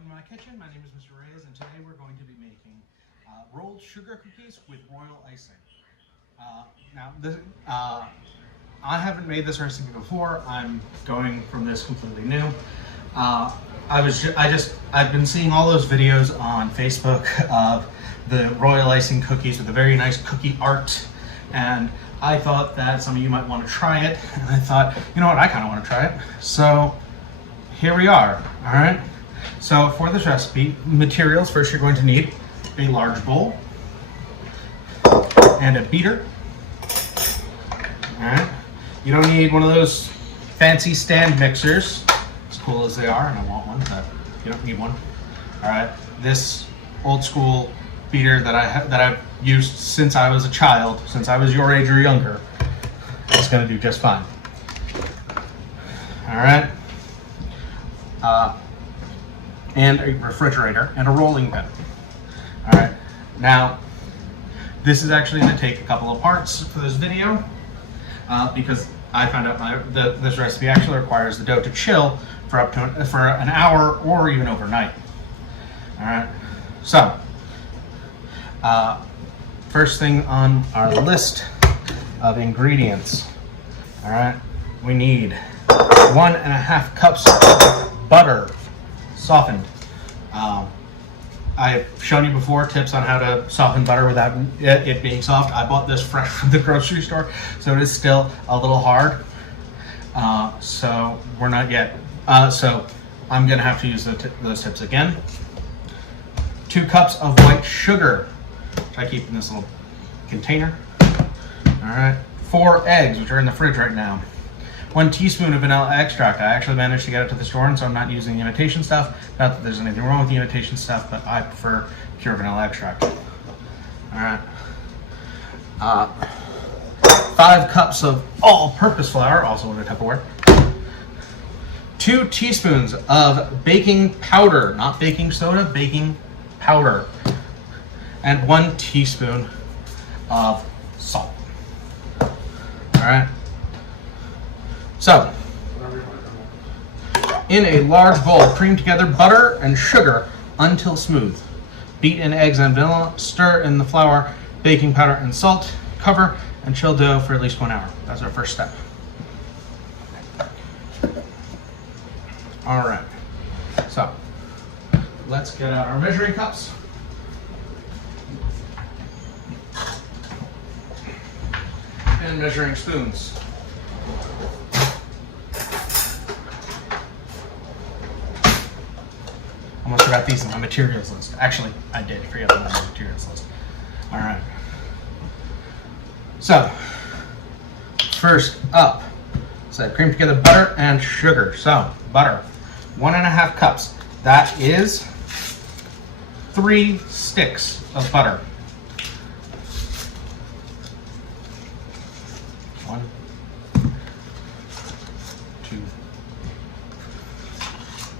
welcome to my kitchen. My name is Mr. Reyes, and today we're going to be making rolled sugar cookies with royal icing. I haven't made this recipe before. I'm going from this completely new. I've been seeing all those videos on Facebook of the royal icing cookies with a very nice cookie art, and I thought that some of you might want to try it, and I thought, you know what, I kind of want to try it. So here we are. All right. So for this recipe, materials, first you're going to need a large bowl and a beater. All right. You don't need one of those fancy stand mixers, as cool as they are, and I want one, but you don't need one. All right. This old school beater that I've used since I was a child, since I was your age or younger, is going to do just fine. All right. And a refrigerator and a rolling pin. All right. Now, this is actually going to take a couple of parts for this video because I found out this recipe actually requires the dough to chill for an hour or even overnight. All right. So, first thing on our list of ingredients. All right. We need 1.5 cups of butter, softened. I've shown you before tips on how to soften butter without it being soft. I bought this fresh from the grocery store, so it is still a little hard. So we're not yet. So I'm gonna have to use those tips again. 2 cups of white sugar, which I keep in this little container. All right. 4 eggs, which are in the fridge right now. 1 teaspoon of vanilla extract. I actually managed to get it to the store, and so I'm not using the imitation stuff. Not that there's anything wrong with the imitation stuff, but I prefer pure vanilla extract. All right. 5 cups of all-purpose flour, also in a Tupperware. 2 teaspoons of baking powder, not baking soda, baking powder. And 1 teaspoon of salt. All right. So, in a large bowl, cream together butter and sugar until smooth. Beat in eggs and vanilla, stir in the flour, baking powder, and salt. Cover and chill dough for at least 1 hour. That's our first step. All right. So, let's get out our measuring cups. And measuring spoons. Almost forgot these on my materials list. Actually, I did forget them on my materials list. All right. So, first up, so cream together butter and sugar. So, butter, 1.5 cups. That is 3 sticks of butter. 1, 2,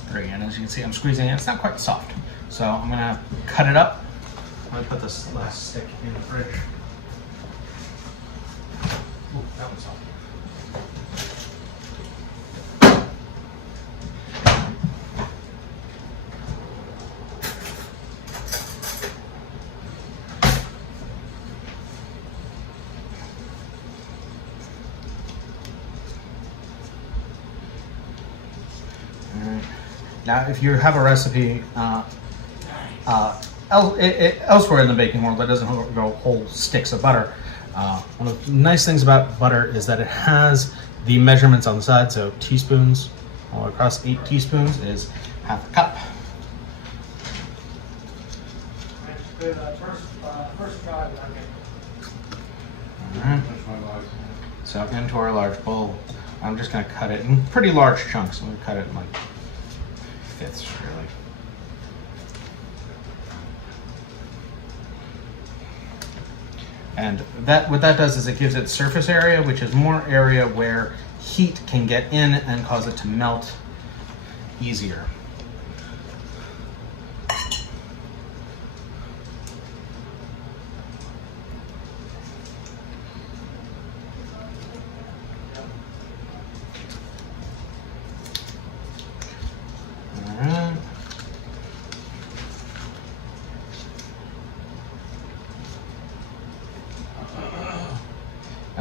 3, and as you can see, I'm squeezing it. It's not quite soft, so I'm gonna cut it up. I'm gonna put this last stick in the fridge. Ooh, that one's soft. Now, if you have a recipe elsewhere in the baking world that doesn't go whole sticks of butter, one of the nice things about butter is that it has the measurements on the side. So teaspoons, all across 8 teaspoons is 1/2 cup. All right. So into our large bowl, I'm just going to cut it in pretty large chunks. I'm going to cut it in like fifths, really. And what that does is it gives it surface area, which is more area where heat can get in and cause it to melt easier.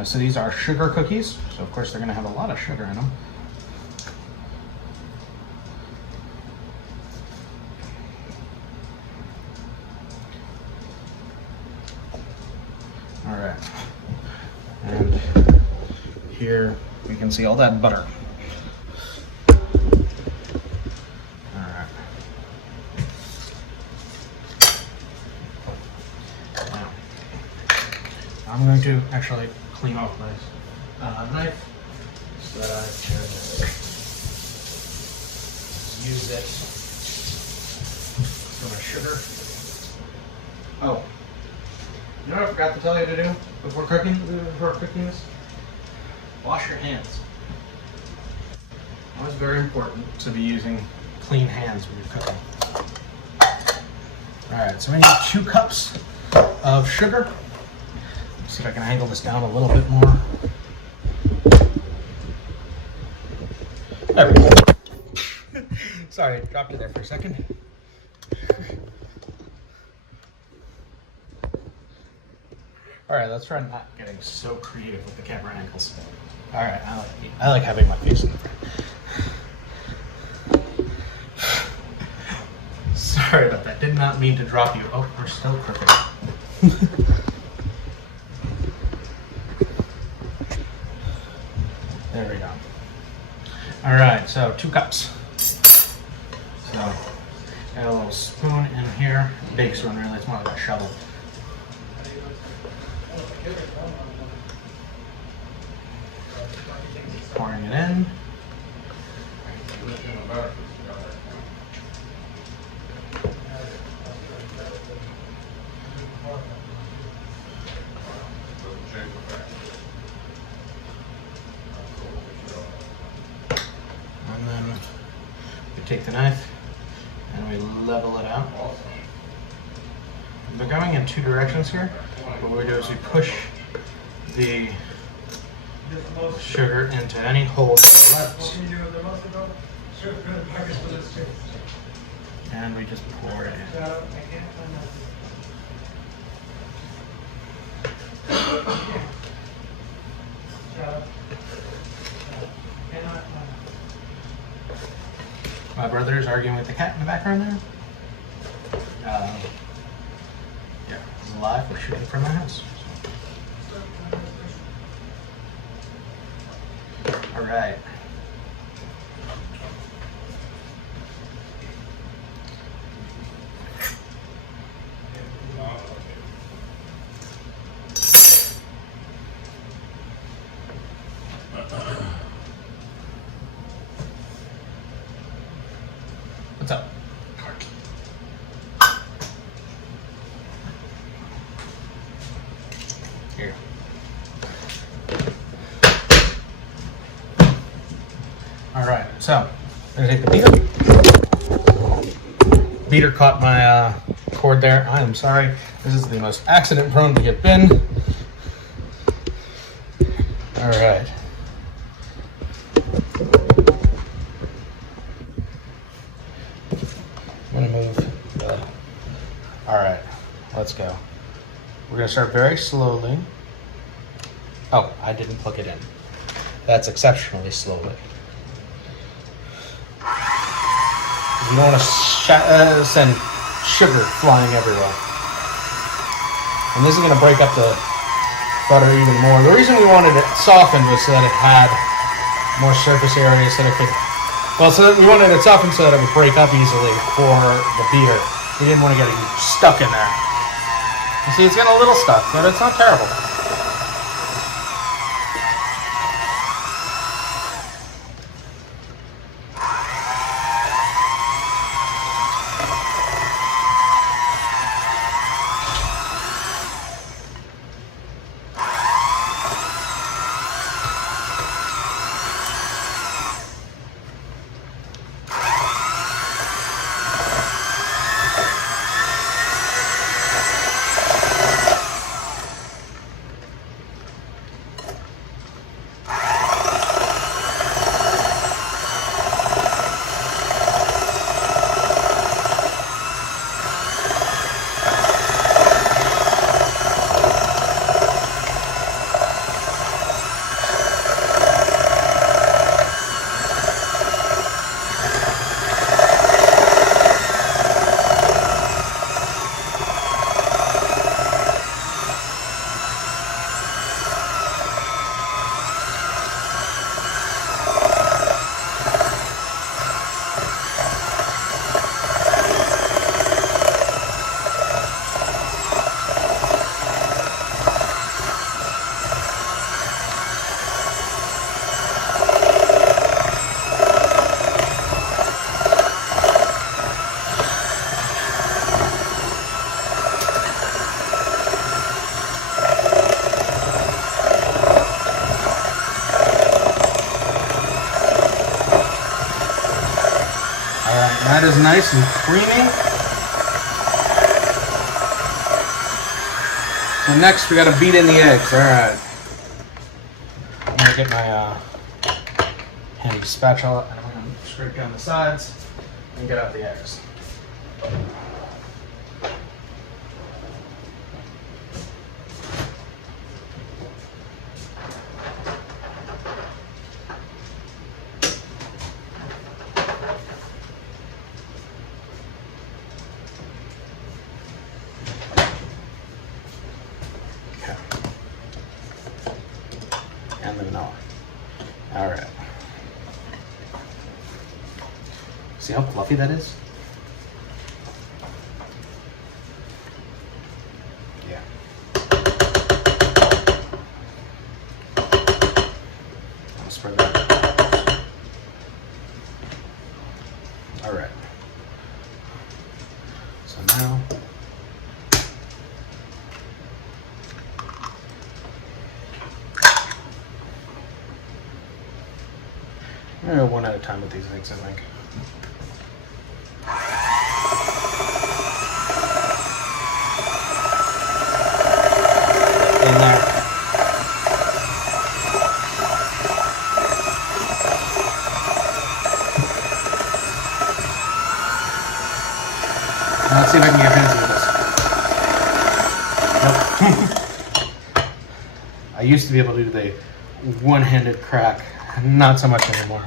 So these are sugar cookies. So of course they're gonna have a lot of sugar in them. All right. And here we can see all that butter. I'm going to actually clean off my knife so that I can use it for my sugar. Oh, you know what I forgot to tell you to do before cooking this? Wash your hands. It's very important to be using clean hands when you're cooking. All right, so we need 2 cups of sugar. See if I can angle this down a little bit more. There we go. Sorry, dropped it there for a second. All right, let's try not getting so creative with the camera angles. All right, I like having my face in the frame. Sorry about that. Did not mean to drop you. Oh, we're still crooked. There we go. All right, so 2 cups. So, got a little spoon in here. Big spoon, really. It's more like a shovel. Pouring it in. And then we take the knife and we level it out. They're going in 2 directions here. What we do is we push the sugar into any hole to the left. And we just pour it in. My brother is arguing with the cat in the background there. Yeah, it's live. We're shooting from my house. All right. What's up? Here. All right, so I'm gonna take the beater. Beater caught my cord there. I am sorry. This is the most accident-prone we have been. All right. I'm gonna move the. All right, let's go. We're gonna start very slowly. Oh, I didn't plug it in. That's exceptionally slowly. You don't want to send sugar flying everywhere. And this is going to break up the butter even more. The reason we wanted it softened was so that it had more surface area, so that it could, well, so that we wanted it softened so that it would break up easily for the beater. We didn't want to get it stuck in there. You see, it's getting a little stuck, but it's not terrible. nice and creamy. So next we gotta beat in the eggs. All right. I'm gonna get my handy spatula and I'm gonna scrape down the sides and get out the eggs. And the vanilla. All right. See how fluffy that is? Yeah. I'll spread that. All right. So now I'm gonna go one at a time with these eggs, I think. In there. Now let's see if I can get fancy with this. Nope. I used to be able to do the one-handed crack. Not so much anymore.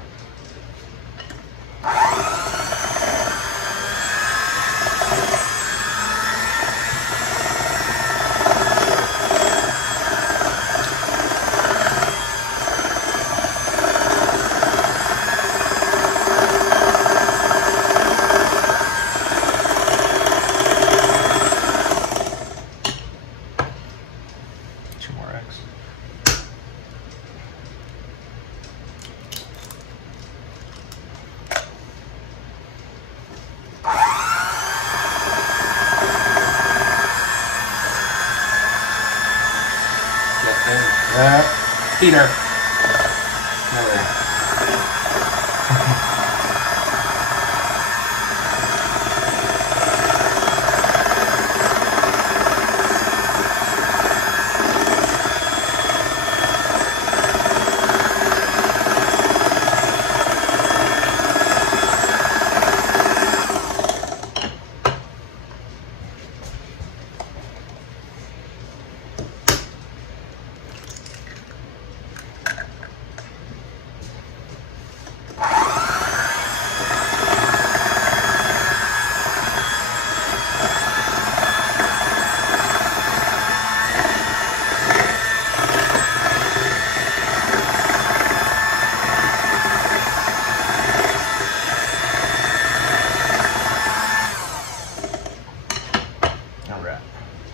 Two more eggs. Peter. There we are.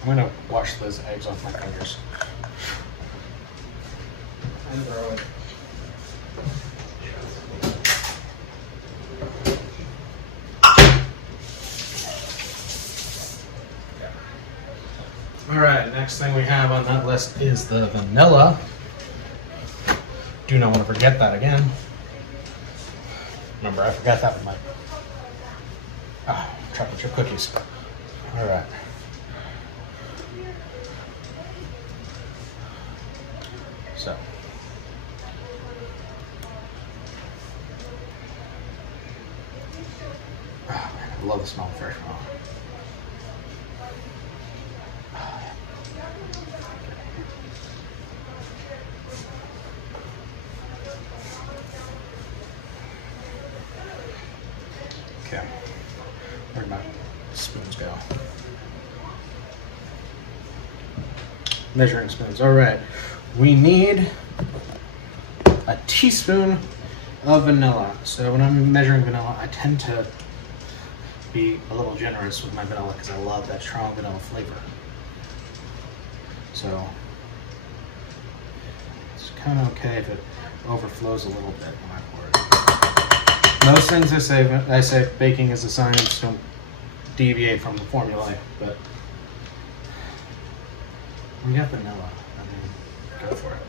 I'm gonna wash those eggs off my fingers. And throw it. Alright, next thing we have on that list is the vanilla. Do not want to forget that again. Remember, I forgot that with my chocolate chip cookies. Alright. So. Oh man, I love the smell of fresh vanilla. Okay, where'd my spoons go? Measuring spoons. All right, we need a teaspoon of vanilla. So when I'm measuring vanilla, I tend to be a little generous with my vanilla because I love that strong vanilla flavor. So it's kind of okay if it overflows a little bit when I pour it. Most things I say baking is a science, don't deviate from the formula, but when you got vanilla, I mean, go for it.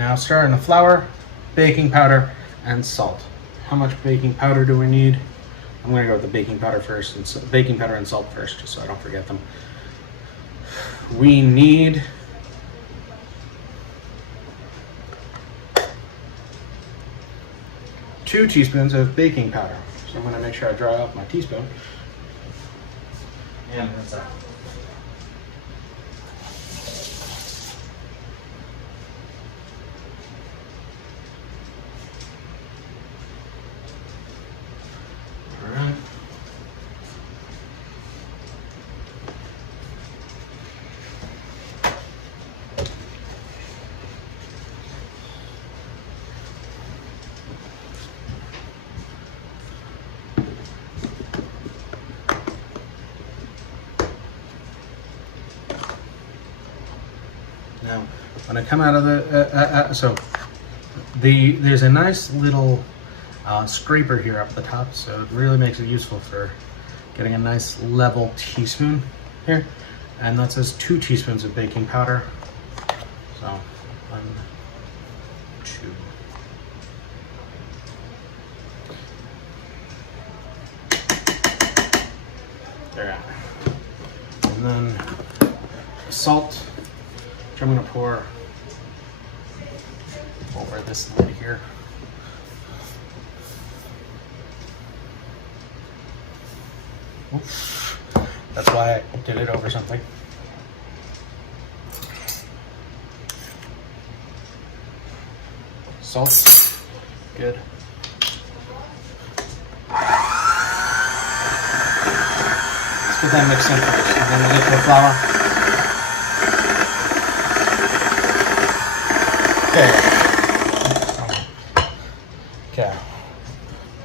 Now stir in the flour, baking powder, and salt. How much baking powder do we need? I'm gonna go with the baking powder first, and baking powder and salt first, just so I don't forget them. We need 2 teaspoons of baking powder. So I'm gonna make sure I dry off my teaspoon. And rinse out. Alright. Now, when I come out of there's a nice little scraper here up the top, so it really makes it useful for getting a nice level teaspoon here. And that says 2 teaspoons of baking powder. So 1, 2. There. And then salt, which I'm going to pour over this lid here. Oops. That's why I did it over something. Salt, good. Let's get that mixed in first, and then we'll get to the flour. Okay.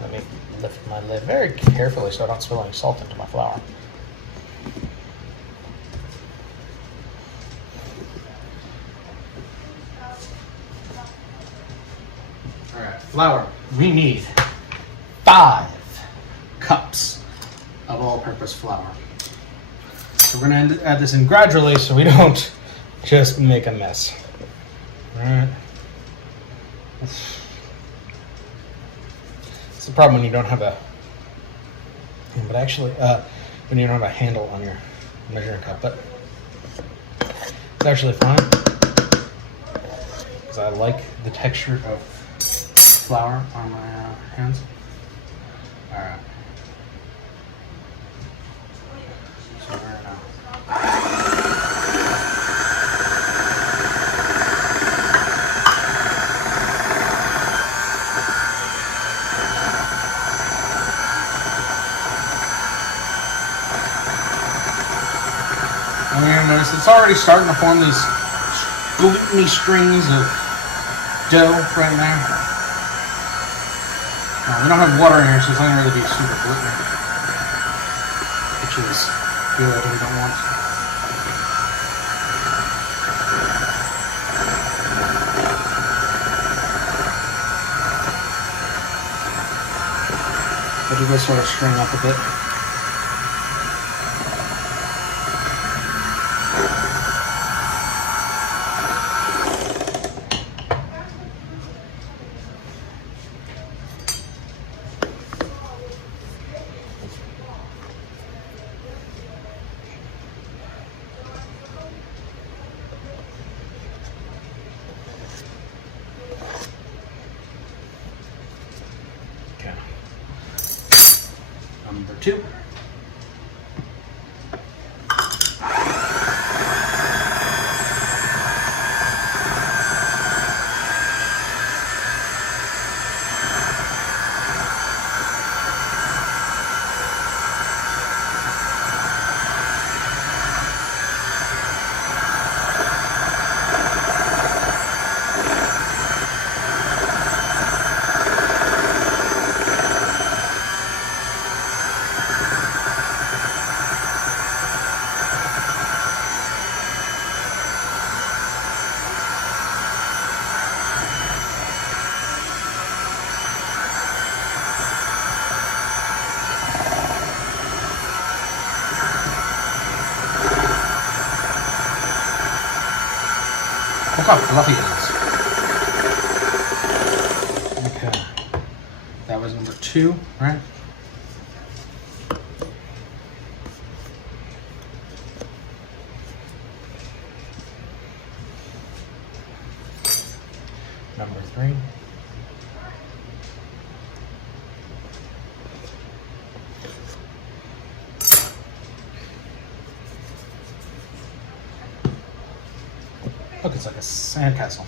Let me lift my lid very carefully so I don't spill any salt into my flour. Alright, flour. We need 5 cups of all-purpose flour. So we're going to add this in gradually so we don't just make a mess. Alright. It's the problem when you don't have a, but actually, when you don't have a handle on your measuring cup, but it's actually fine because I like the texture of flour on my hands. All right. So we're gonna. And you're gonna notice it's already starting to form these gluteny strings of dough right now. We don't have water in here, so it's not going to really be super gluten, which is good, we don't want. But it does sort of string up a bit. Number 2. Look how fluffy it is. 2, right? Number 3. Look, it's like a sandcastle.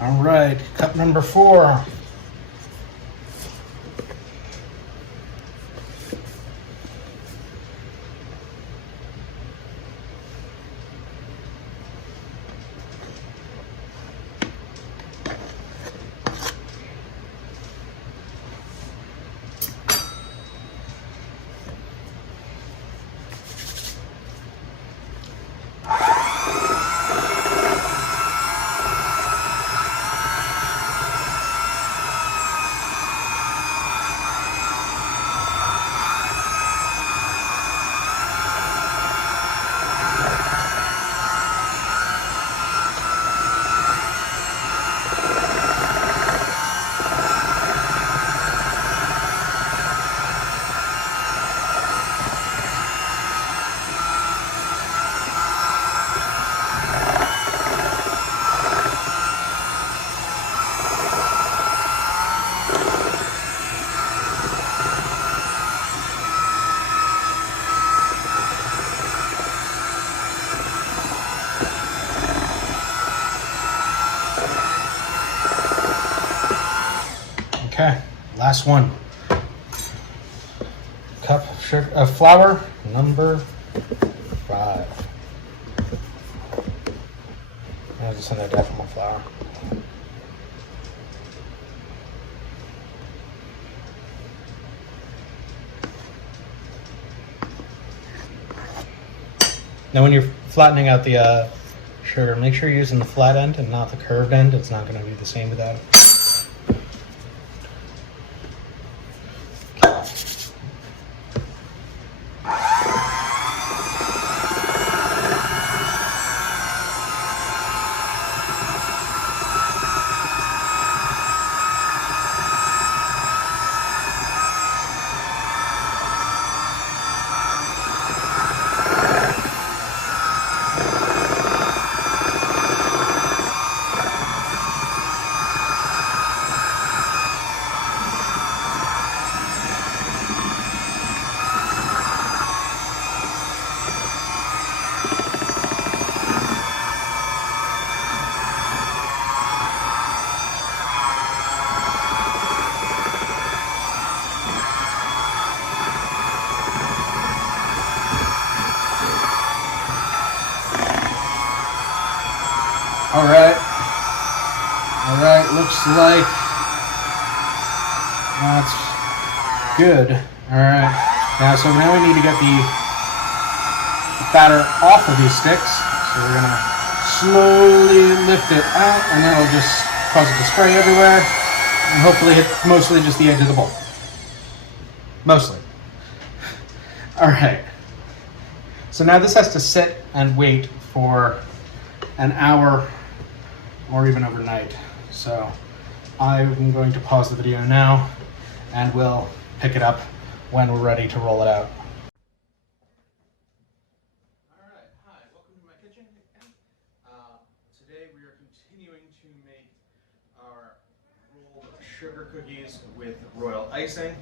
All right, cup number 4. Okay, last one. Cup of flour, number 5. I'll just send that down for my flour. Now when you're flattening out the sugar, make sure you're using the flat end and not the curved end. It's not going to be the same without it. All right, looks like that's good. All right, now we need to get the batter off of these sticks. So we're gonna slowly lift it out, and then it'll just cause it to spray everywhere, and hopefully hit mostly just the edge of the bowl. Mostly. All right. So now this has to sit and wait for an hour or even overnight. So I'm going to pause the video now and we'll pick it up when we're ready to roll it out. All right, hi, welcome to my kitchen. Today we are continuing to make our rolled sugar cookies with royal icing.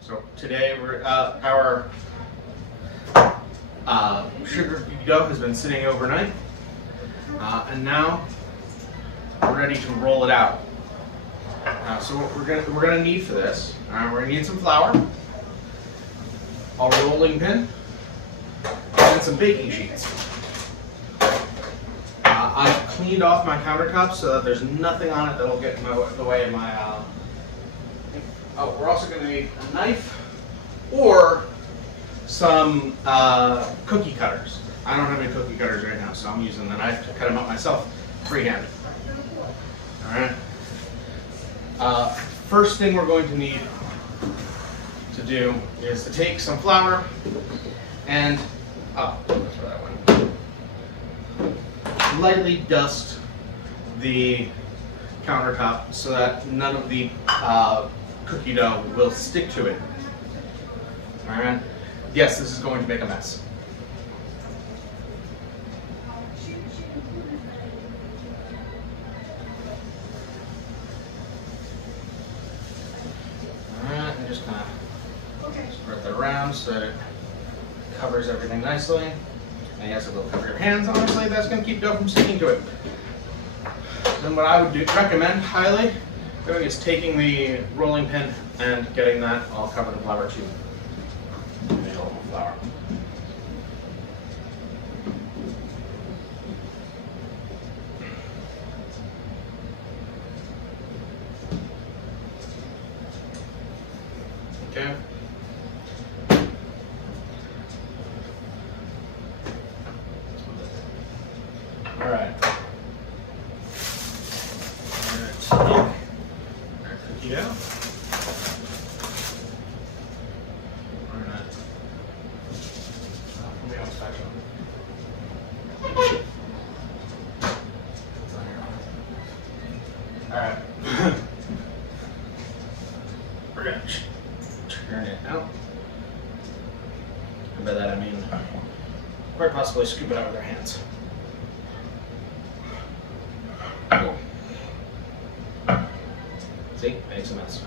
So today our sugar dough has been sitting overnight, and now we're ready to roll it out. So what we're gonna need for this, we're gonna need some flour, a rolling pin, and some baking sheets. I've cleaned off my countertop so that there's nothing on it that'll get in the way of my. Oh, we're also gonna need a knife or some cookie cutters. I don't have any cookie cutters right now, so I'm using the knife to cut them up myself, freehand. All right. First thing we're going to need to do is to take some flour and that's where that went. Lightly dust the countertop so that none of the cookie dough will stick to it. All right. Yes, this is going to make a mess. Alright, and just kind of spread that around so that it covers everything nicely. And yes, it will cover your hands, honestly. That's going to keep dough from sticking to it. Then what I would recommend highly doing is taking the rolling pin and getting that all covered in flour too. Flour. Okay. All right. Take our cookie dough. Alright. We're going to turn it out. And by that I mean quite possibly scoop it out with our hands. Cool. See? Makes a mess.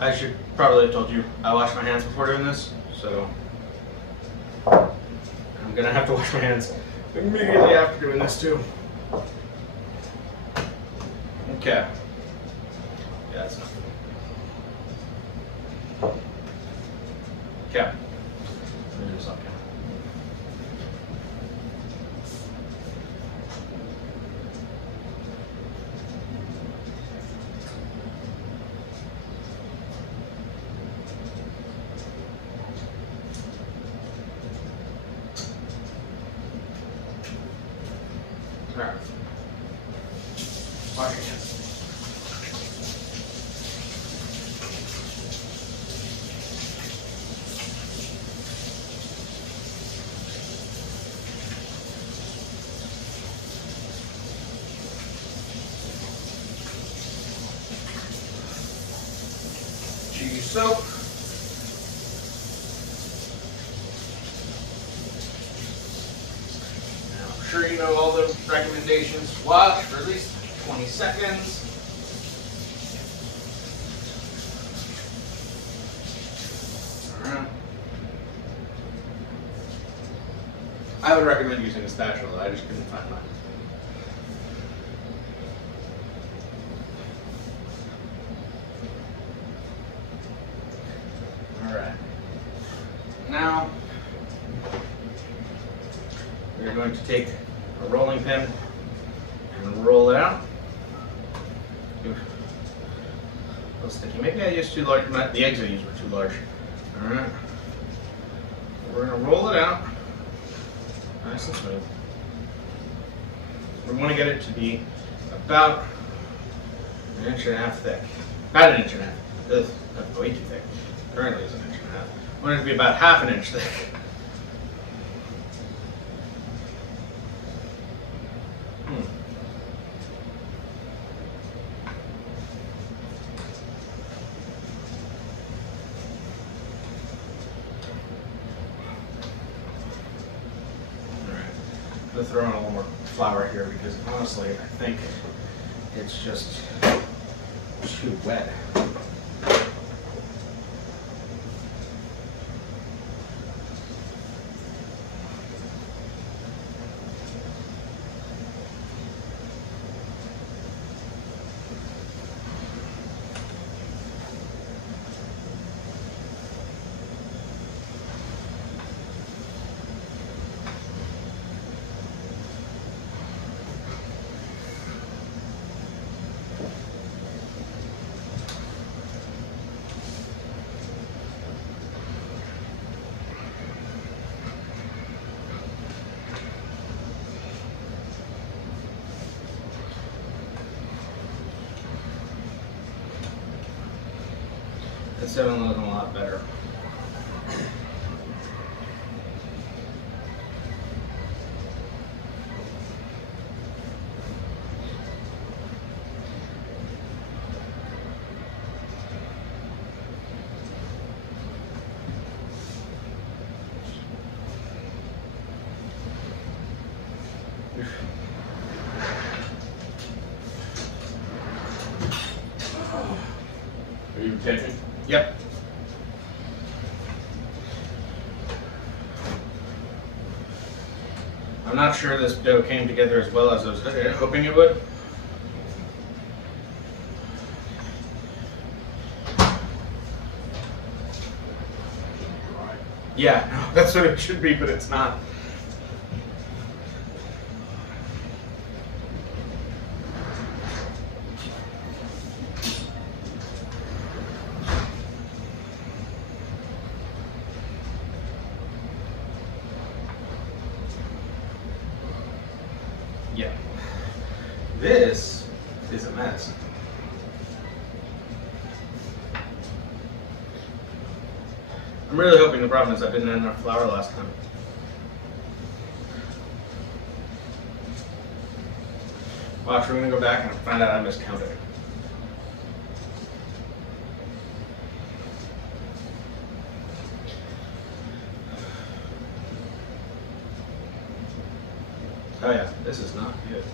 I should probably have told you I washed my hands before doing this, so I'm gonna have to wash my hands immediately after doing this too. Okay. Yeah, that's enough. Okay. Do this up, yeah. Alright. Wash your hands. Cheese soap. I'm sure you know all the recommendations. Wash for at least 20 seconds. Alright. I would recommend using a spatula. I just couldn't find mine. Alright. Now, we're going to take a rolling pin and roll it out. Ooh, a little sticky. Maybe I used too large. The eggs I used were too large. Alright. We're going to roll it out nice and smooth. We want to get it to be about 1.5 inches thick. About 1.5 inches. Ugh, that's way too thick. Currently it's 1.5 inches. I want it to be about 1/2 inch thick. I'm going to throw in a little more flour here because honestly, I think It's just too wet. It's definitely looking a lot better. Are you taping? Yep. I'm not sure this dough came together as well as I was hoping it would. Yeah, no, that's what it should be, but it's not. Yeah. This is a mess. I'm really hoping the problem is I didn't add enough flour last time. Watch, we're gonna go back and find out I miscounted. Oh yeah, this is not good.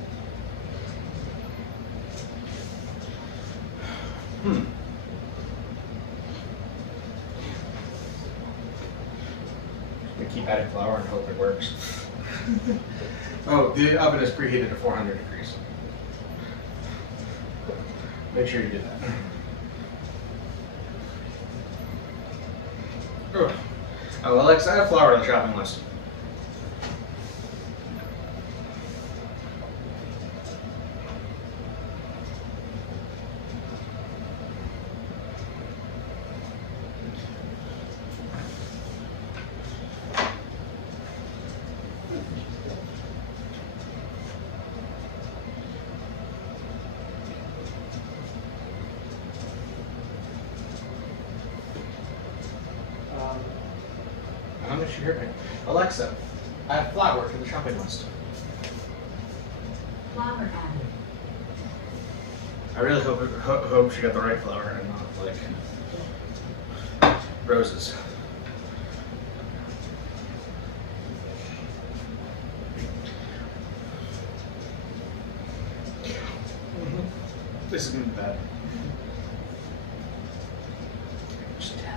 We keep adding flour and hope it works. Oh, the oven is preheated to 400 degrees. Make sure you do that. Oh, well, Alex, I have flour on the shopping list. How much you heard me? Alexa, add flour to the shopping list. Flour added. I really hope she got the right flour and not like roses. This is gonna be bad. Just tell.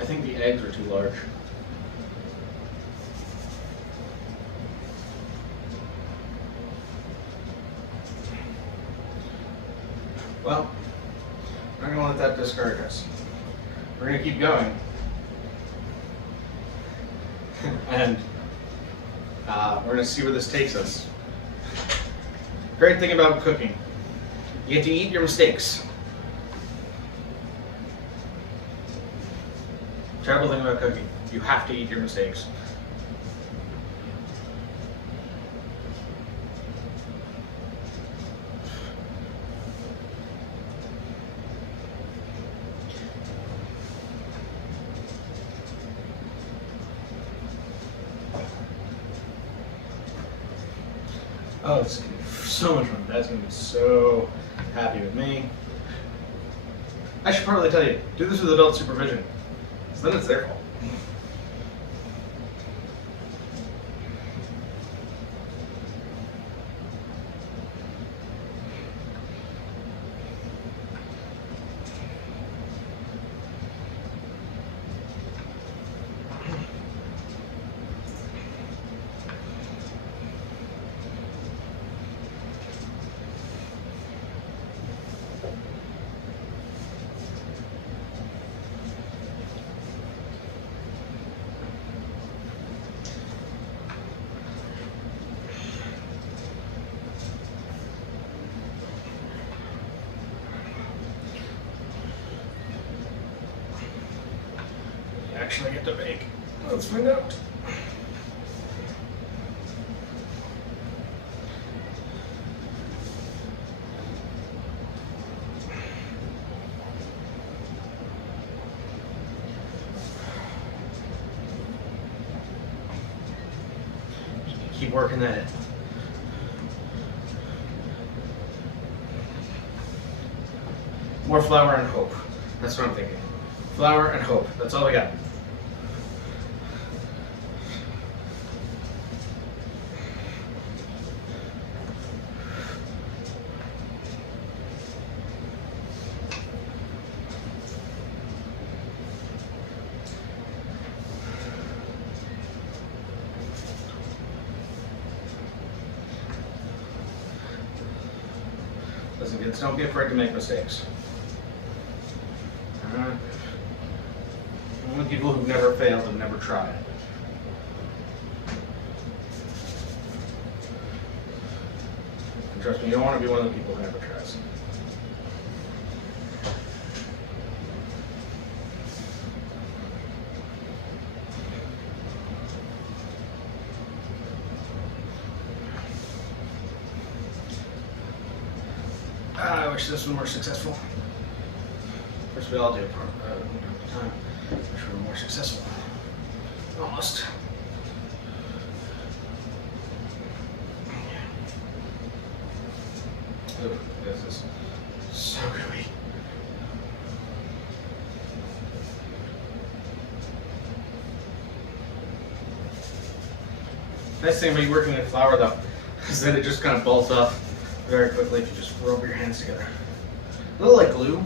I think the eggs are too large. Well, we're not going to let that discourage us. We're going to keep going. And we're going to see where this takes us. Great thing about cooking, you get to eat your mistakes. Terrible thing about cooking, you have to eat your mistakes. Oh, it's gonna be so much fun. Dad's gonna be so happy with me. I should probably tell you, do this with adult supervision. So then it's their fault. Actually get to bake. Let's find out. Keep working at it. More flour and hope. That's what I'm thinking. Flour and hope. That's all I got. Listen, kids, don't be afraid to make mistakes. Only people who've never failed have never tried. And trust me, you don't want to be one of the people who never tries. I wish this one were successful. Of course, we all do from time. Wish we were more successful. Almost. Ooh, this is so gooey. Nice thing about working in flour, though, is that it just kind of balls up very quickly if you just rub your hands together. A little like glue.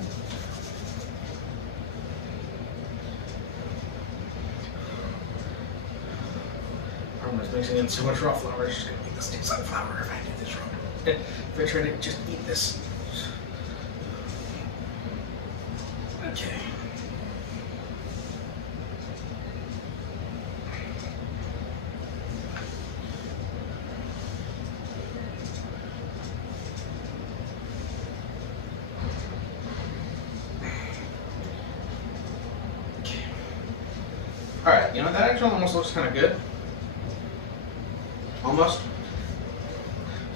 Problem is mixing in so much raw flour, it's just gonna make this taste like flour if I do this wrong. If I try to just eat this. Okay. All right, you know, that actually almost looks kind of good. Almost.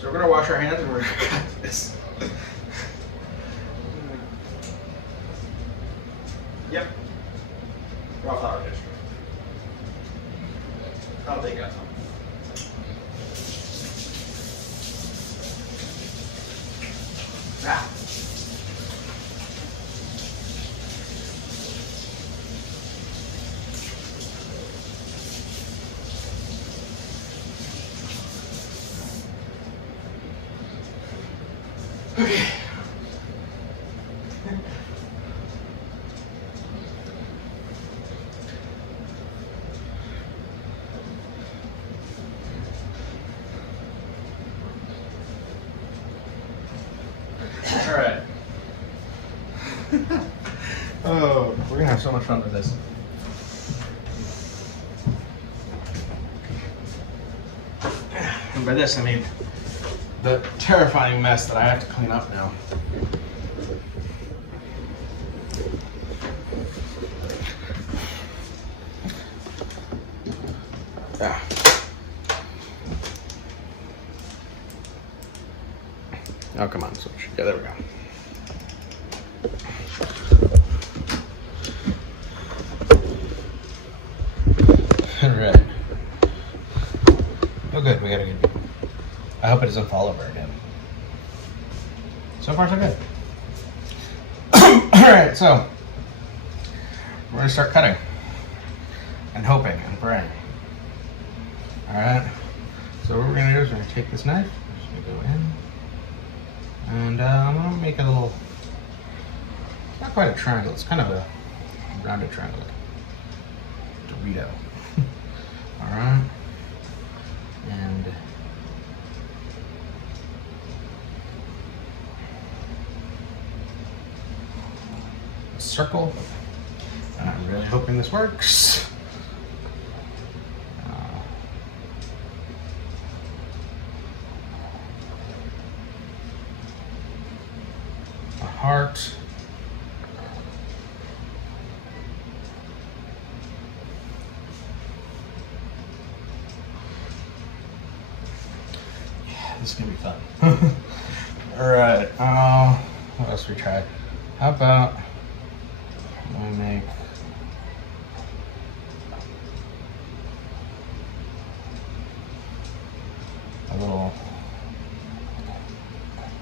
So we're gonna wash our hands and we're gonna cut this. Yep. Raw flour dish. I'll take that some. Ah. Okay. All right. Oh, we're gonna have so much fun with this. And by this, I mean the terrifying mess that I have to clean up now. Ah. Oh, come on, switch. Yeah, there we go. All right. Oh, good. We got a good view. I hope it doesn't fall over again. So far, so good. Alright, so we're gonna start cutting and hoping and praying. Alright, so what we're gonna do is we're gonna take this knife, just gonna go in, and I'm gonna make a little, it's not quite a triangle, it's kind of a rounded triangle, like Dorito. Alright, and a circle. And I'm really hoping this works. A heart. Yeah, this is gonna be fun. All right. What else we tried? How about I make a little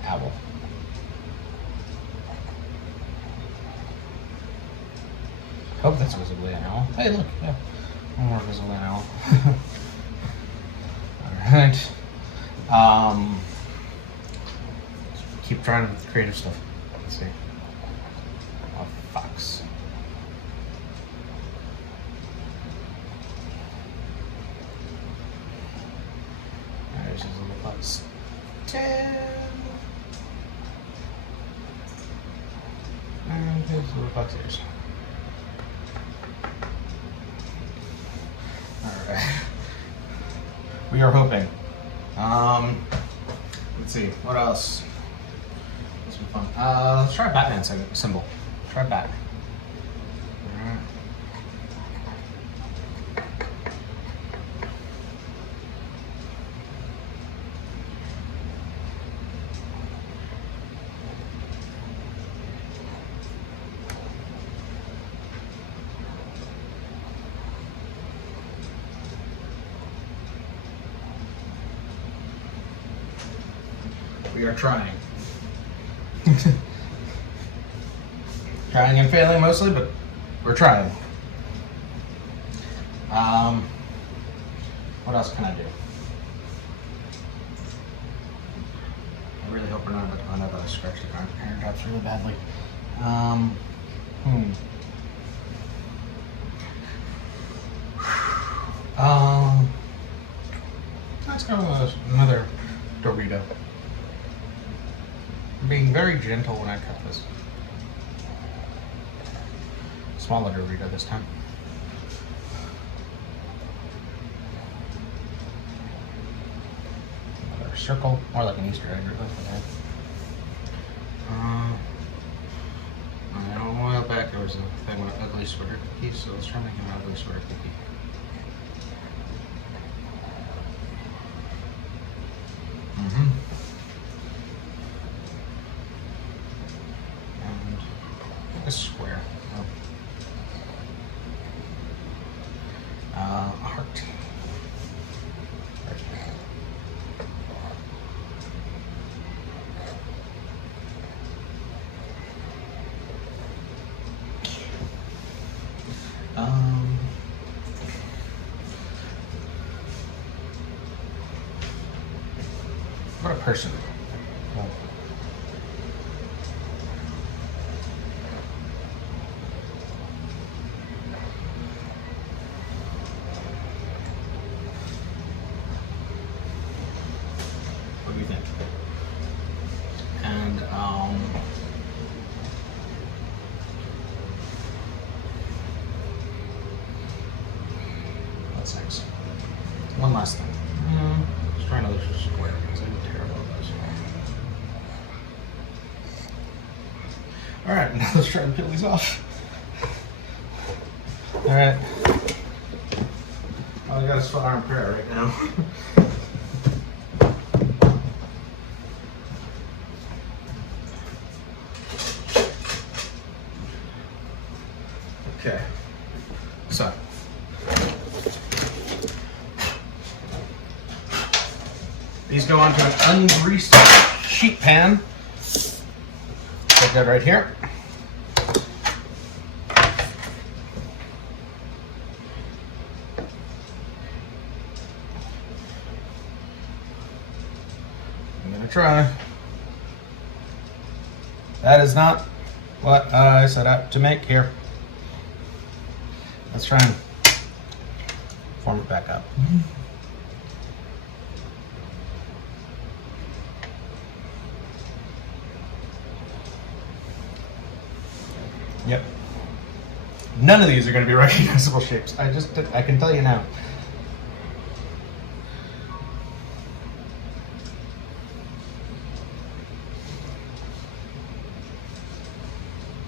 owl. Hope that's visibly an owl. Hey, look, yeah, more visibly an owl. All right. Keep trying with creative stuff. Let's see. A fox. There's his little fox tail. And his little fox ears. Alright. We are hoping. Let's see, what else? This will be fun. Let's try a Batman symbol. Try bat. Alright. We are trying. Trying and failing mostly, but we're trying. What else can I do? I really hope we're not about to find out that I scratched the parent traps really badly. Let's go with another Dorito. I'm being very gentle when I cut this. Smaller Dorito this time. Another circle, more like an Easter egg really. A while back there was a thing with ugly sweater cookies, so let's try making an ugly sweater cookie. And a square. A heart. What a person. What do you think? And what's next? One last thing. Let's try another square because I'm terrible at those. All right, now let's try and peel these off. All right. All I got is fire and prayer right now. Okay, so these go go onto an ungreased sheet pan. Put that right here. I'm gonna try. That is not what I set out to make here. Let's try and form it back up. Yep. None of these are going to be recognizable shapes. I can tell you now.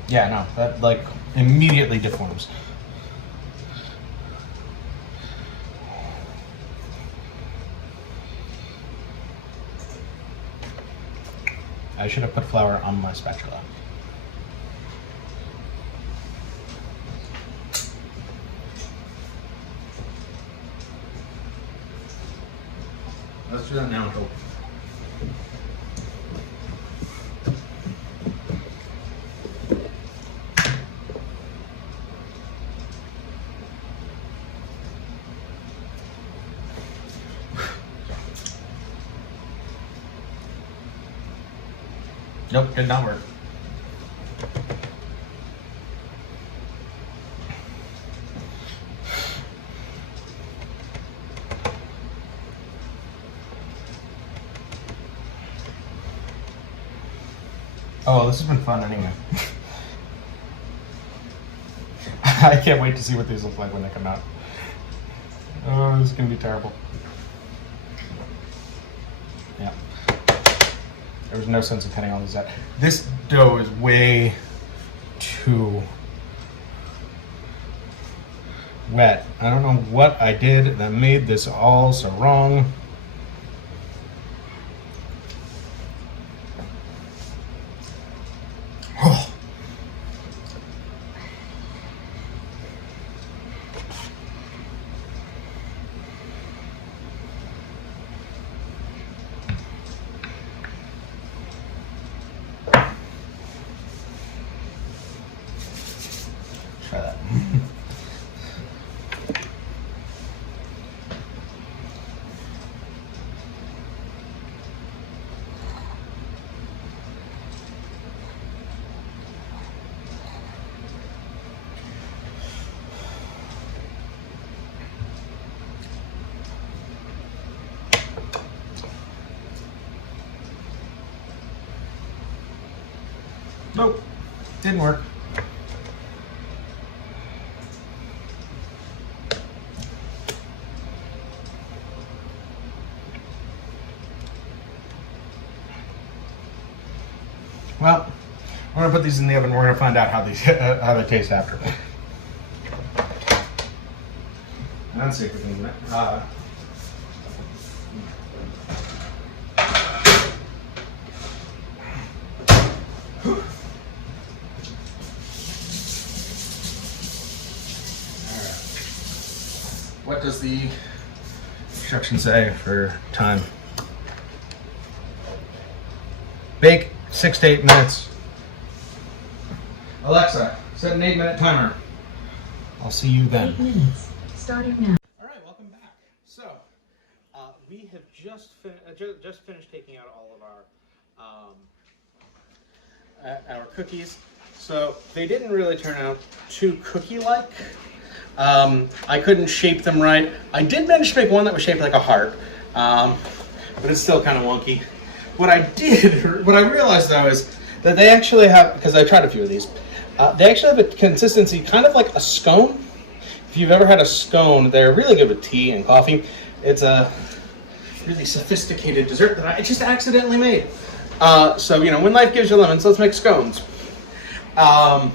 Yeah, no, that like immediately deforms. I should have put flour on my spatula. Let's do that now, Joel. Nope, did not work. Oh, well, this has been fun anyway. I can't wait to see what these look like when they come out. Oh, this is going to be terrible. Yeah. There was no sense of cutting all these out. This dough is way too wet. I don't know what I did that made this all so wrong. Try that. Nope, didn't work. Well, we're gonna put these in the oven. We're gonna find out how these how they taste after. And I'm sick of them. What does the instruction say for time? Bake 6 to 8 minutes. Alexa, set an 8-minute timer. I'll see you then. 8 minutes, starting now. All right, welcome back. So, we have just finished taking out all of our cookies. So they didn't really turn out too cookie-like. I couldn't shape them right. I did manage to make one that was shaped like a heart, but it's still kind of wonky. What I realized though is that they actually have, because I tried a few of these, they actually have a consistency kind of like a scone. If you've ever had a scone, they're really good with tea and coffee. It's a really sophisticated dessert that I just accidentally made. So, you know, when life gives you lemons, let's make scones. But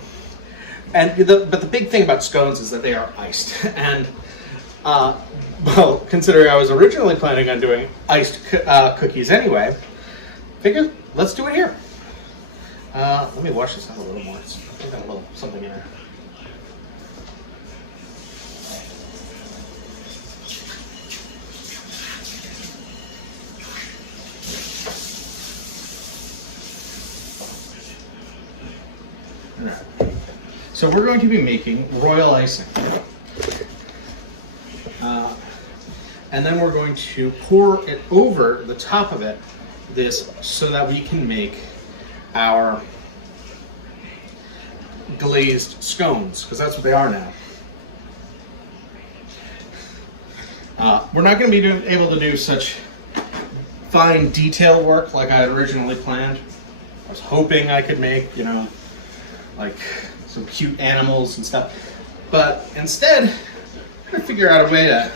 the big thing about scones is that they are iced. And, well, considering I was originally planning on doing iced cookies anyway, figured let's do it here. Let me wash this out a little more. It's got a little something in there. So we're going to be making royal icing. And then we're going to pour it over the top of it, this, so that we can make our glazed scones, because that's what they are now. We're not going to be able to do such fine detail work like I had originally planned. I was hoping I could make, you know, like some cute animals and stuff. But instead, I'm going to figure out a way to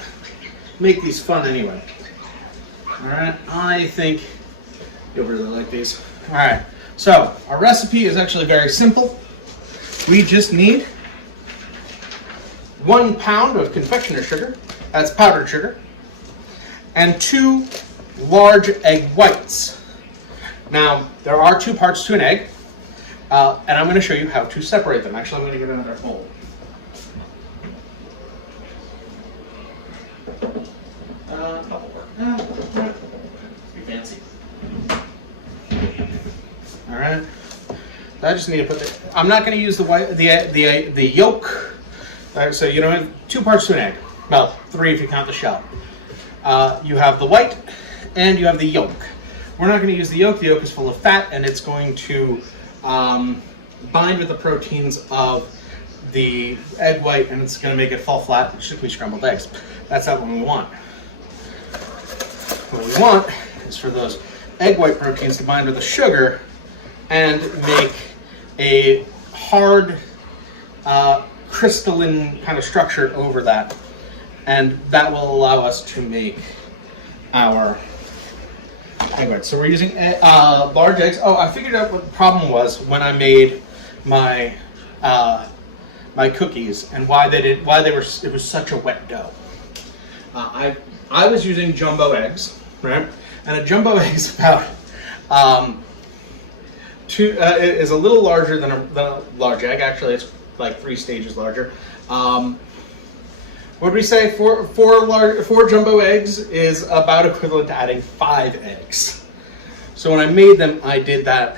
make these fun anyway. Alright, I think you'll really like these. Alright, so our recipe is actually very simple. We just need 1 pound of confectioner sugar, that's powdered sugar, and 2 large egg whites. Now, there are 2 parts to an egg, and I'm going to show you how to separate them. Actually, I'm going to get another bowl. Be fancy. All right. I just need to put the. I'm not going to use the white, the yolk. So you have 2 parts to an egg. Well, 3 if you count the shell. You have the white, and you have the yolk. We're not going to use the yolk. The yolk is full of fat, and it's going to bind with the proteins of the egg white, and it's going to make it fall flat, particularly scrambled eggs. That's not what we want. What we want is for those egg white proteins to bind with the sugar and make a hard, crystalline kind of structure over that. And that will allow us to make our egg whites. So we're using large eggs. Oh, I figured out what the problem was when I made my my cookies and why it was such a wet dough. I was using jumbo eggs, right? And a jumbo egg is about is a little larger than a large egg. Actually, it's like 3 stages larger. What would we say? Four jumbo eggs is about equivalent to adding 5 eggs. So when I made them, I did that.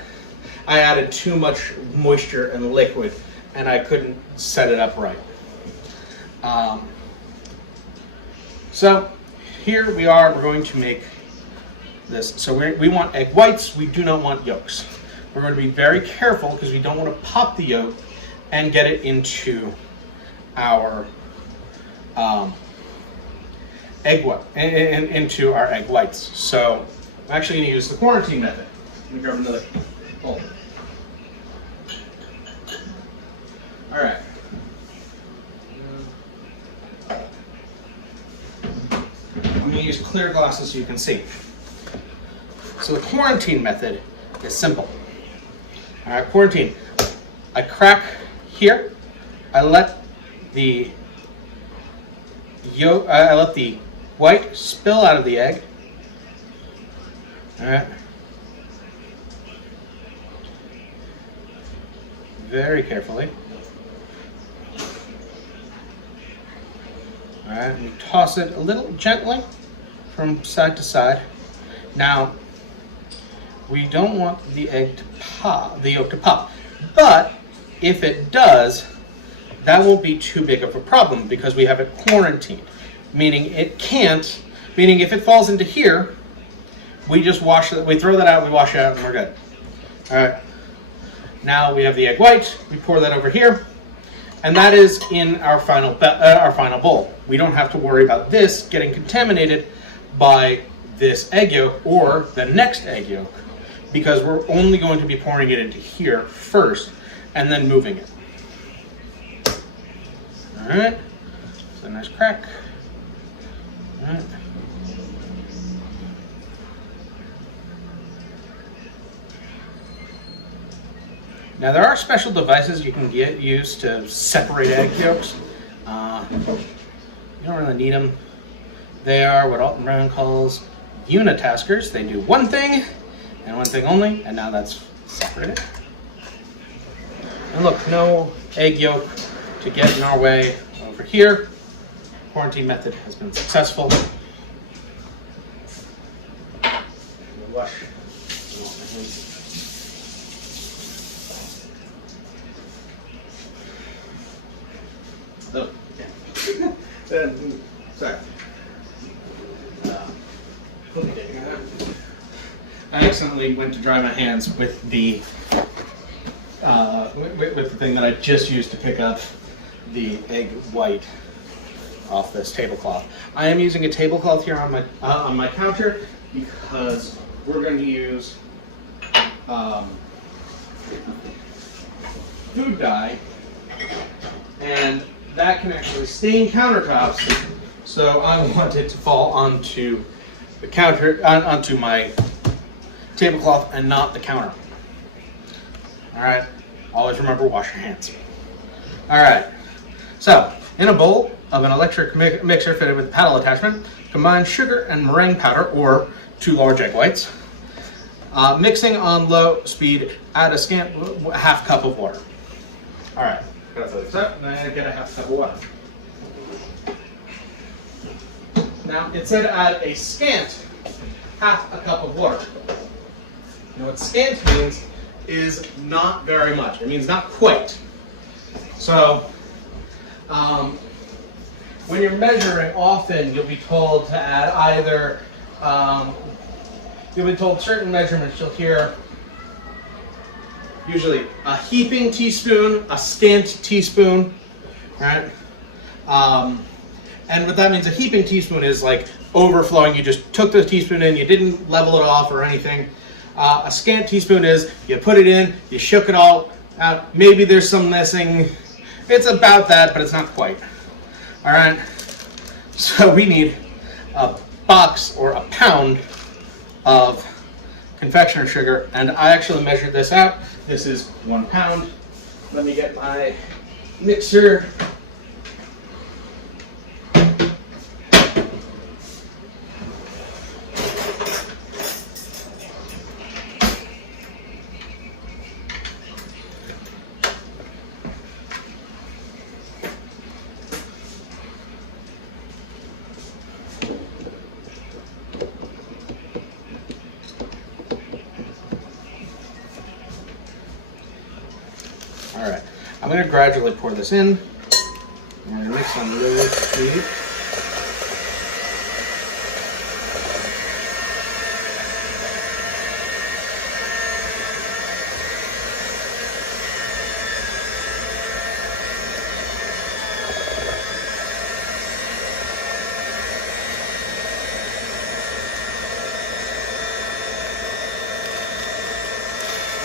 I added too much moisture and liquid, and I couldn't set it up right. So here we are. We're going to make this. So we want egg whites. We do not want yolks. We're going to be very careful because we don't want to pop the yolk and get it into our egg white into our egg whites. So I'm actually going to use the quarantine method. Let me grab another bowl. All right. I'm going to use clear glasses so you can see. So the quarantine method is simple. All right, quarantine. I crack here. I let the yolk. I let the white spill out of the egg. All right. Very carefully. All right, and we toss it a little gently from side to side. Now, we don't want the yolk to pop. But if it does, that won't be too big of a problem because we have it quarantined. Meaning if it falls into here, we just wash it, we throw that out, we wash it out, and we're good. All right. Now we have the egg white, we pour that over here, and that is in our final bowl. We don't have to worry about this getting contaminated by this egg yolk or the next egg yolk, because we're only going to be pouring it into here first and then moving it. All right, so a nice crack. All right. Now there are special devices you can use to separate egg yolks. You don't really need them. They are what Alton Brown calls unitaskers. They do one thing and one thing only, and now that's separated. And look, no egg yolk to get in our way over here. Quarantine method has been successful. Wash. Oh, yeah. Sorry. I accidentally went to dry my hands with the with the thing that I just used to pick up the egg white off this tablecloth. I am using a tablecloth here on my counter because we're going to use food dye, and that can actually stain countertops. So I want it to fall onto the counter, onto my tablecloth, and not the counter. All right. Always remember, wash your hands. All right. So, in a bowl of an electric mixer fitted with a paddle attachment, combine sugar and meringue powder, or 2 large egg whites. Mixing on low speed, add a scant half cup of water. All right. Gotta fill this up, and then get a half cup of water. Now, it said add a scant half a cup of water. Now, what scant means is not very much. It means not quite. So, when you're measuring, often you'll be told to add either, you'll be told certain measurements. You'll hear usually a heaping teaspoon, a scant teaspoon, right? And what that means, a heaping teaspoon is like overflowing. You just took the teaspoon in, you didn't level it off or anything. A scant teaspoon is you put it in, you shook it all out. Maybe there's some missing. It's about that, but it's not quite. All right. So we need a box or a pound of confectioner sugar, and I actually measured this out. This is 1 pound. Let me get my mixer. All right, I'm going to gradually pour this in. I'm going to mix on low speed.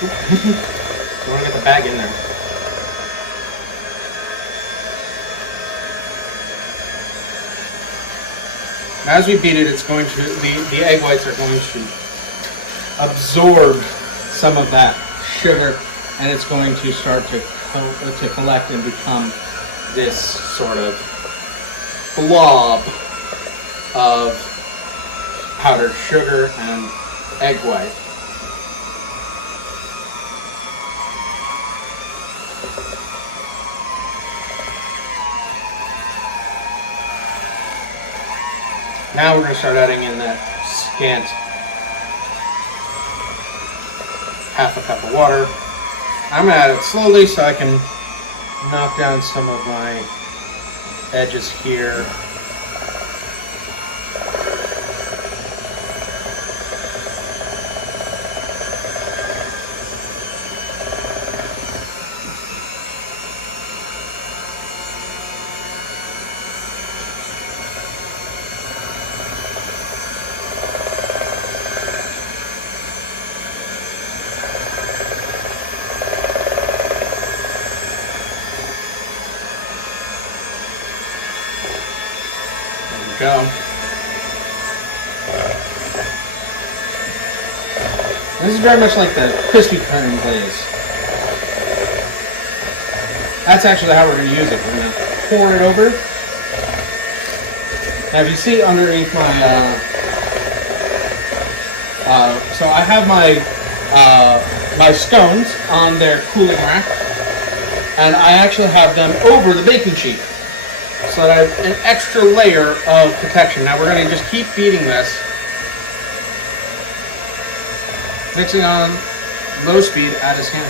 You want to get the bag in there. As we beat it, it's going to the egg whites are going to absorb some of that sugar, and it's going to start to collect and become this sort of blob of powdered sugar and egg white. Now we're going to start adding in that scant half a cup of water. I'm going to add it slowly so I can knock down some of my edges here. Go. This is very much like the crispy Kern glaze. That's actually how we're going to use it. We're going to pour it over. Now, if you see underneath my, so I have my my scones on their cooling rack, and I actually have them over the baking sheet. So that I have an extra layer of protection. Now we're going to just keep beating this. Mixing on low speed, add a scant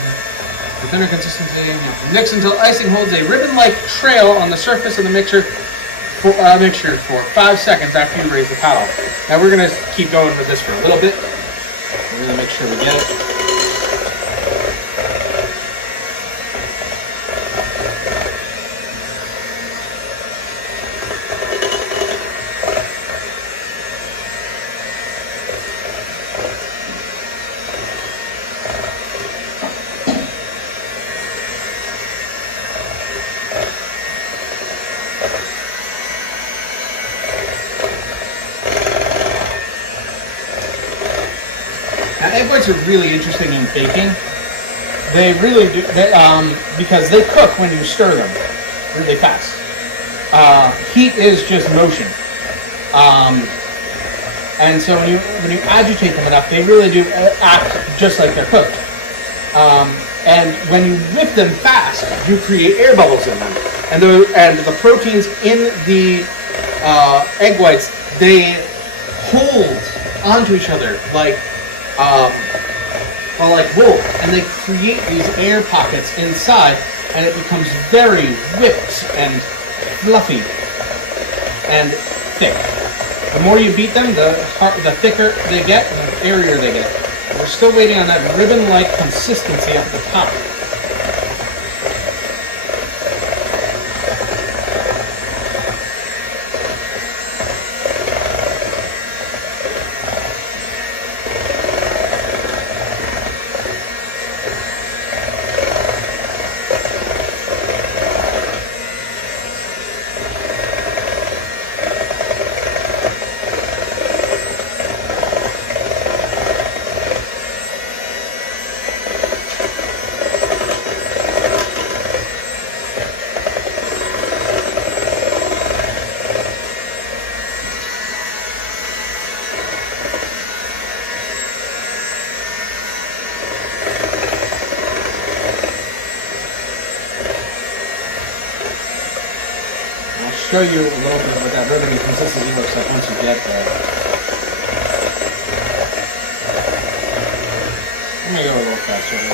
The thinner consistency. Mix until icing holds a ribbon-like trail on the surface of the mixture for 5 seconds after you raise the paddle. Now we're going to keep going with this for a little bit. We're going to make sure we get it. Now, egg whites are really interesting in baking. They really do, because they cook when you stir them really fast. Heat is just motion. And so when you agitate them enough, they really do act just like they're cooked. And when you whip them fast, you create air bubbles in them. And the proteins in the egg whites, they hold onto each other like wool, and they create these air pockets inside, and it becomes very whipped and fluffy and thick. The more you beat them, the thicker they get and the airier they get. We're still waiting on that ribbon-like consistency at the top. Show you a little bit what that ribbon consistency looks like once you get there. I'm gonna go a little faster here.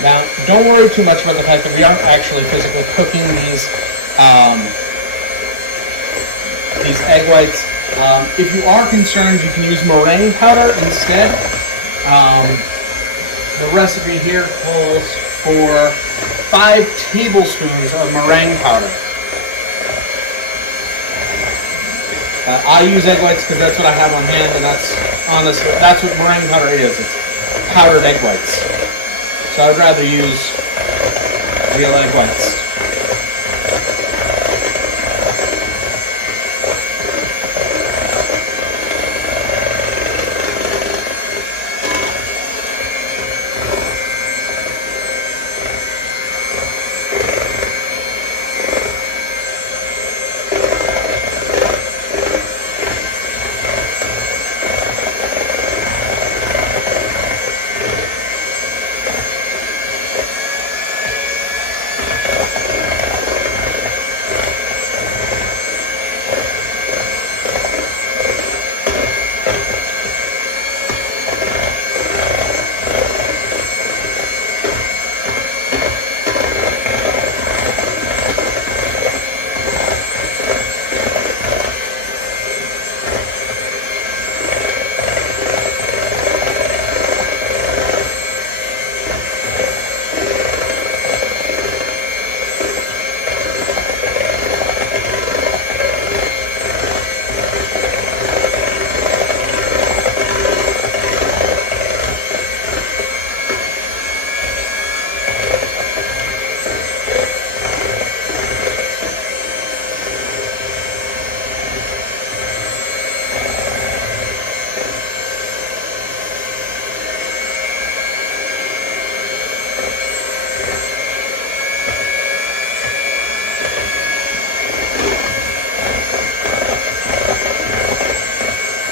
Now, don't worry too much about the fact that we aren't actually physically cooking these egg whites. If you are concerned, you can use meringue powder instead. The recipe here calls for 5 tablespoons of meringue powder. I use egg whites because that's what I have on hand, and that's what meringue powder is. It's powdered egg whites. So I'd rather use real egg whites.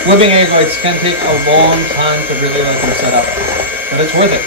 Whipping egg whites can take a long time to really let them set up, but it's worth it.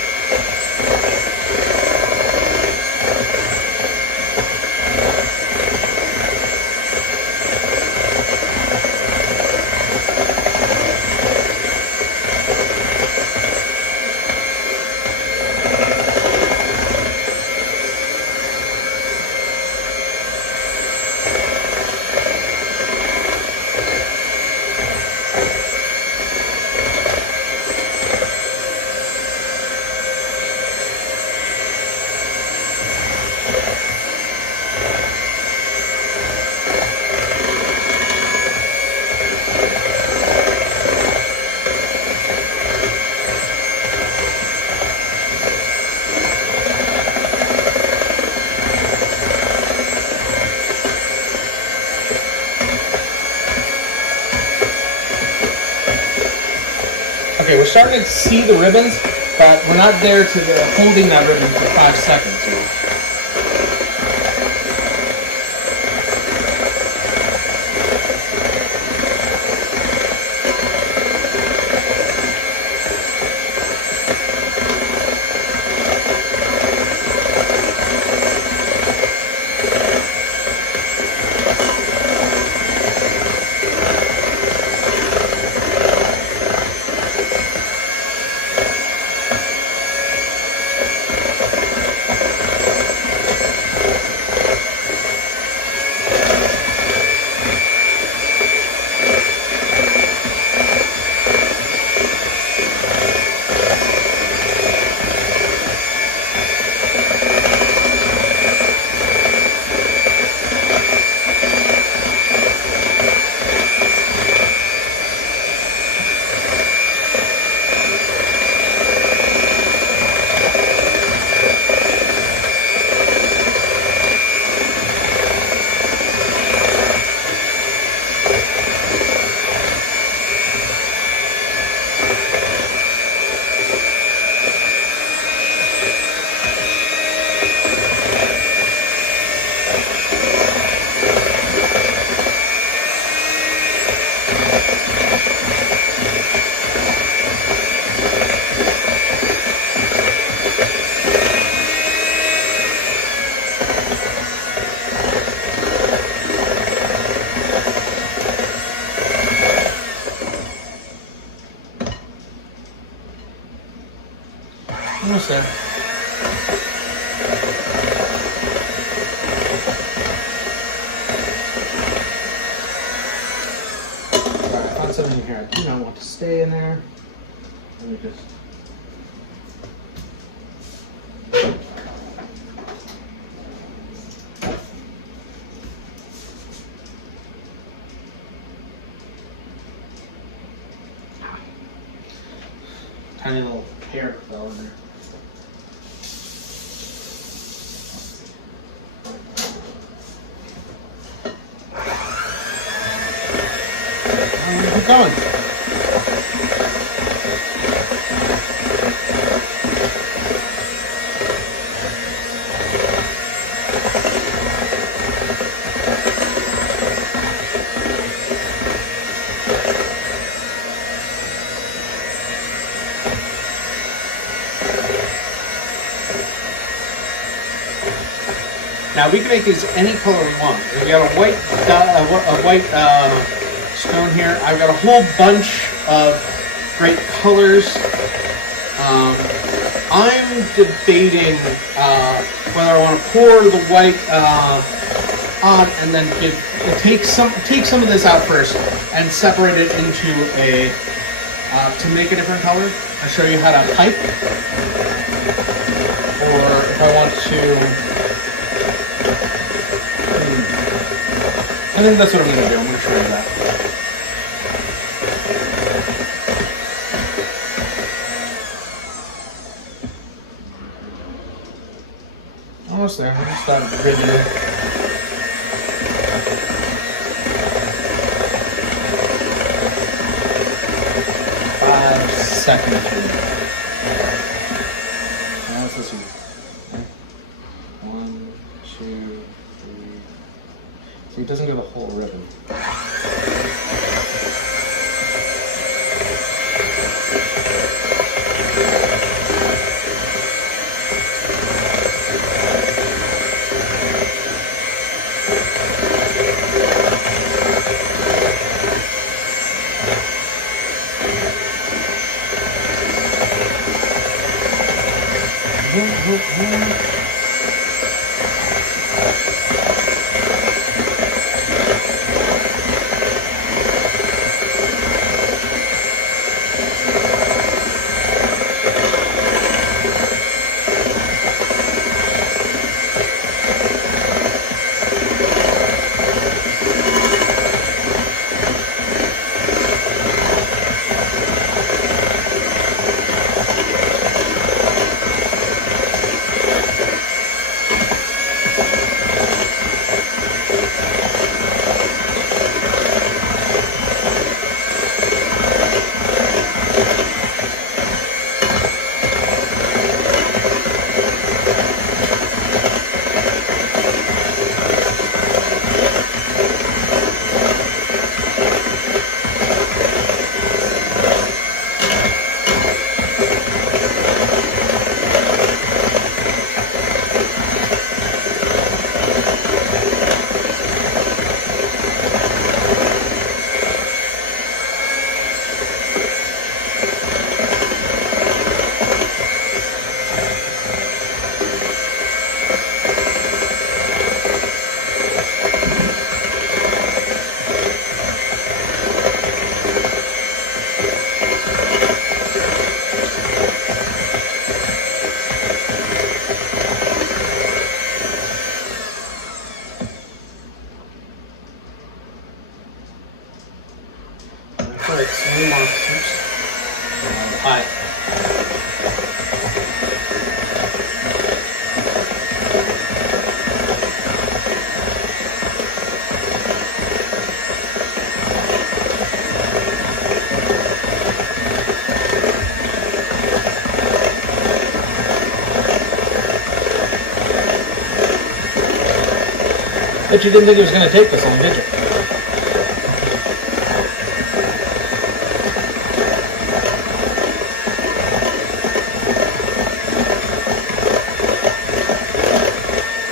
Okay, we're starting to see the ribbons, but we're not there to holding that ribbon for 5 seconds. Almost there. Alright, I found something in here I do not want to stay in there. Let me just... Tiny little hair fell in there. Keep going. Now we can make these any color we want. We got a white stone here. I've got a whole bunch of great colors. I'm debating whether I want to pour the white on and then take some of this out first and separate it into a to make a different color. I'll show you how to pipe, or if I want to. I think that's what I'm going to do. I'm going to show you that. Almost there. I'm just done ribbon. 5 seconds. Now what's this one? 1, 2, 3. So it doesn't give a whole ribbon. But you didn't think it was going to take this long, did you?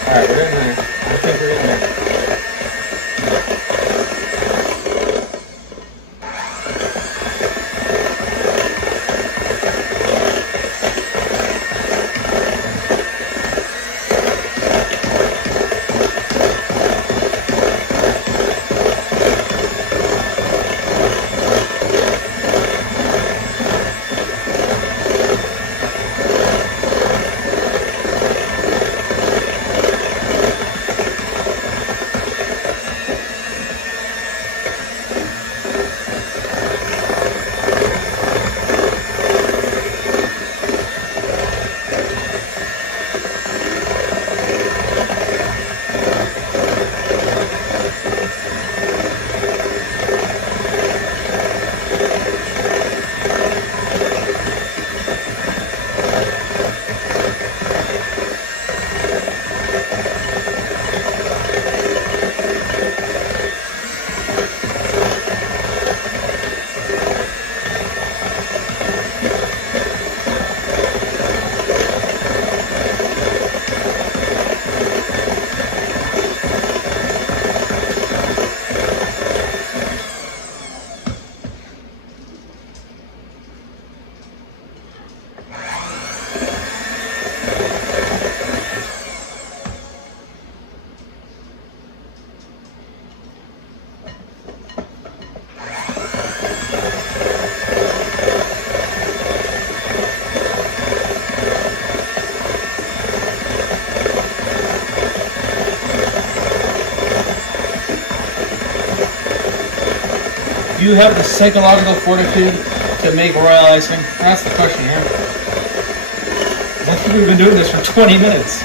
Alright, we're getting there. I think we're getting there. Do you have the psychological fortitude to make royal icing? That's the question here. I think we've been doing this for 20 minutes.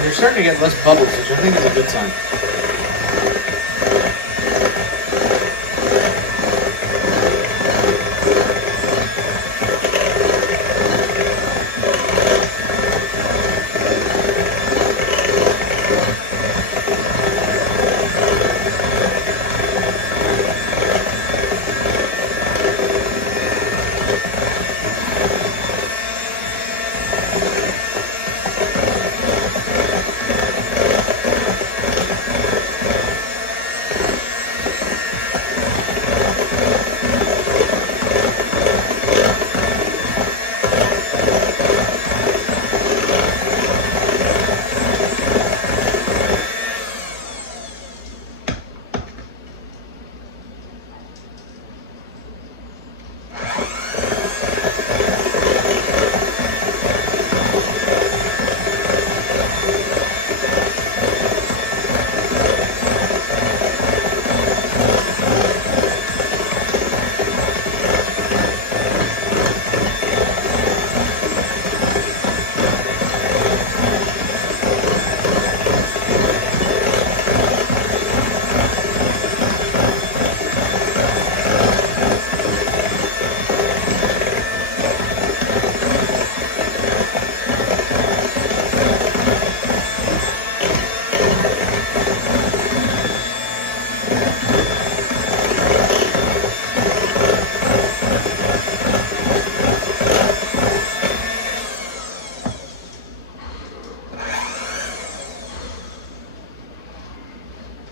You're starting to get less bubbles, which I think is a good sign.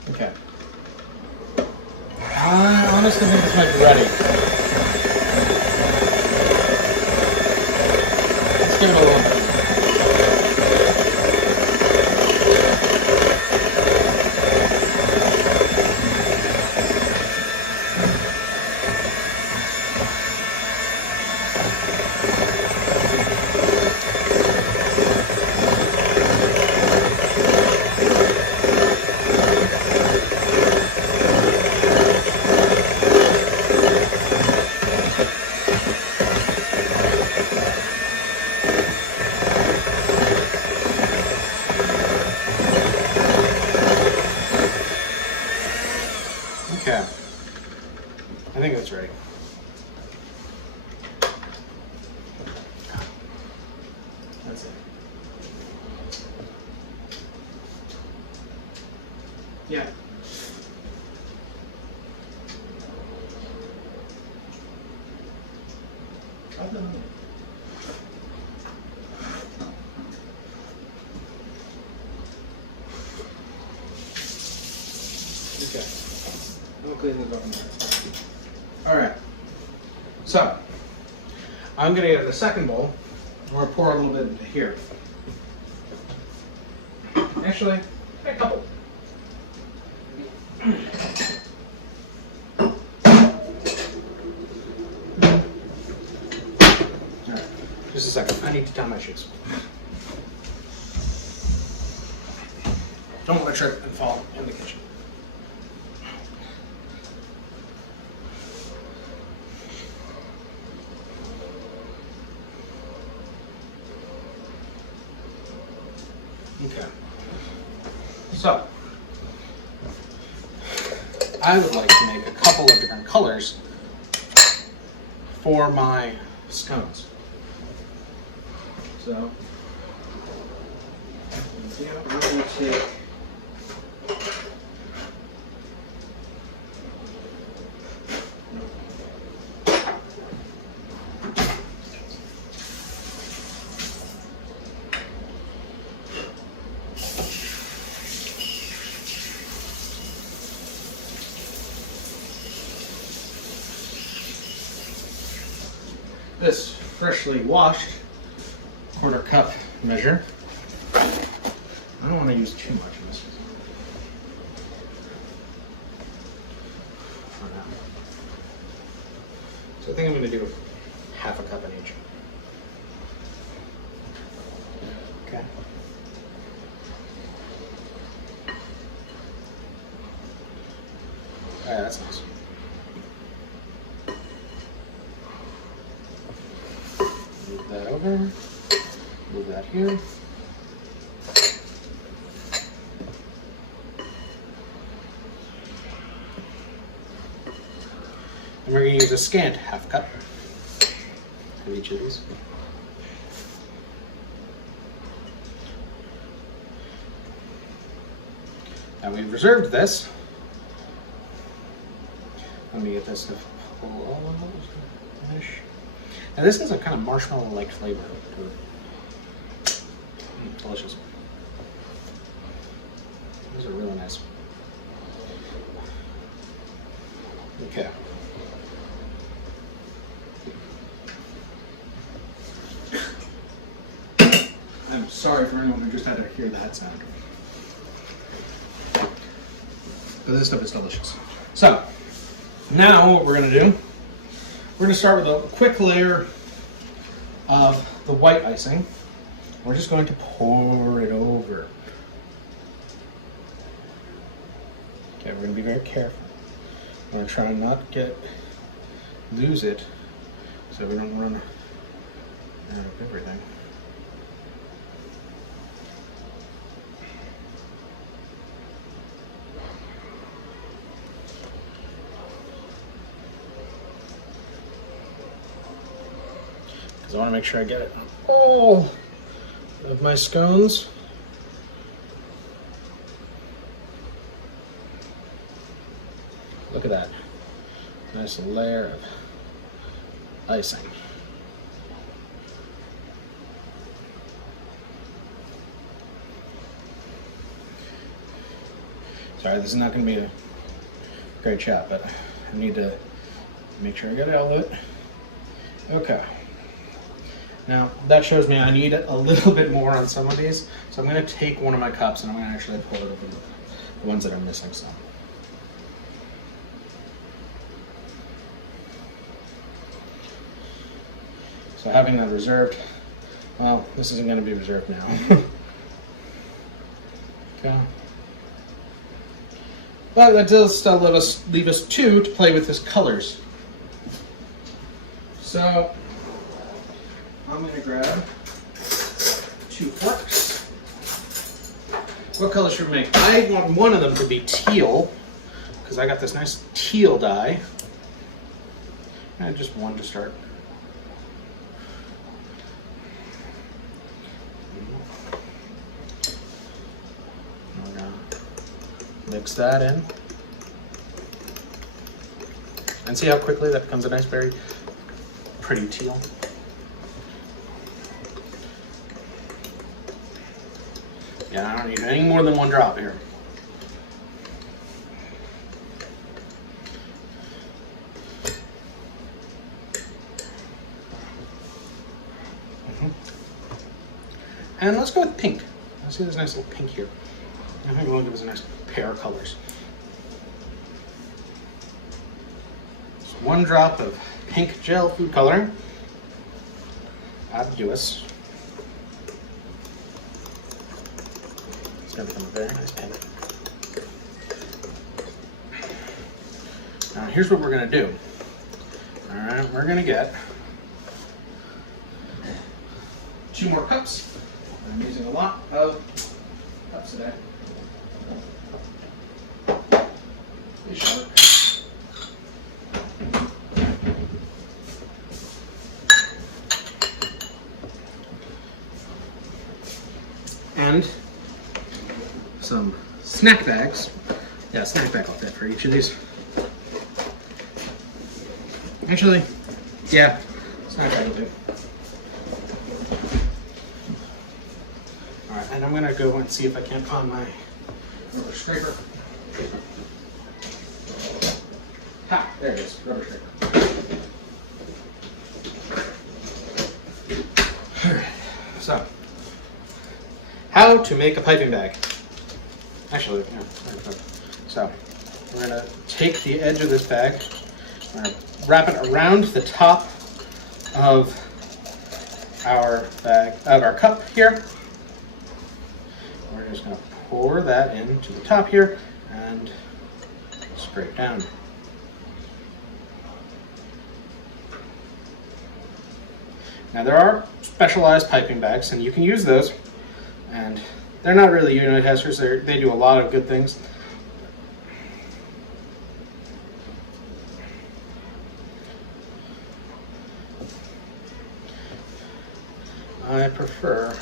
Okay. I honestly think this might be ready. Let's give it a little bit. Okay. I think that's ready. That's it. Yeah. I've done it. Okay. I'm gonna clean this up. All right. So I'm gonna get the second bowl. I'm gonna pour a little bit into here. Actually, a couple. All right. Just a second. I need to tie my shoes. Don't want to trip and fall in the kitchen. Okay. So, I would like to make a couple of different colors for my scones. So, I'm going to take this freshly washed quarter cup measure. I don't want to use too much of this for now. So I think I'm going to do half a cup in each. Okay. Yeah, that's nice. Move that over. Move that here. And we're going to use a scant half cup of each of these. Now we've reserved this. Let me get this to pull all of those finish. Now this is a kind of marshmallow-like flavor to it. Delicious. Those are really nice. Okay. I'm sorry for anyone who just had to hear that sound. But this stuff is delicious. So, now what we're going to do, we're going to start with a quick layer of the white icing. We're just going to pour it over. Okay, we're going to be very careful. We're going to try not lose it so we don't run out of everything. Because I want to make sure I get it on all of my scones. Look at that. Nice layer of icing. Sorry, this is not going to be a great shot, but I need to make sure I get all of it. Okay. Now, that shows me I need a little bit more on some of these, so I'm going to take one of my cups and I'm going to actually pour it over the ones that are missing some. So having that reserved, well, this isn't going to be reserved now. Okay. But that does still leave us two to play with his colors. So I'm going to grab 2 forks. What color should we make? I want one of them to be teal because I got this nice teal dye. And just one to start. We're gonna mix that in. And see how quickly that becomes a nice, very pretty teal. Yeah, I don't need any more than one drop here. And let's go with pink. Let's see this nice little pink here. I think it'll give us a nice pair of colors. So 1 drop of pink gel food coloring. Obvious. It's going to become a very nice pink. Now here's what we're going to do. All right, we're going to get 2 more cups. I'm using a lot of cups today. Be sure. And some snack bags. Yeah, snack bag will fit for each of these. Actually, yeah, snack bag will do. Alright, and I'm gonna go and see if I can't find my rubber scraper. Ha! There it is, rubber scraper. Alright, so how to make a piping bag. Actually, yeah, so we're gonna take the edge of this bag, we're gonna wrap it around the top of our bag, of our cup here. We're just going to pour that into the top here and scrape down. Now there are specialized piping bags and you can use those, and they're not really unit testers, they do a lot of good things. I prefer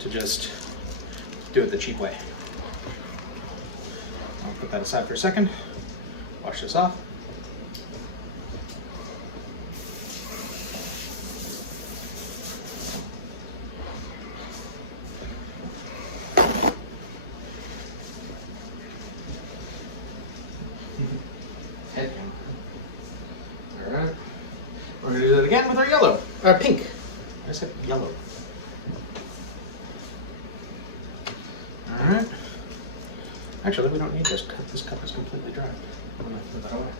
to just do it the cheap way. I'll put that aside for a second, wash this off. Head count. All right. We're gonna do that again with our yellow, pink. I said yellow. All right. Actually, we don't need this cup. This cup is completely dry. I'm gonna put that away.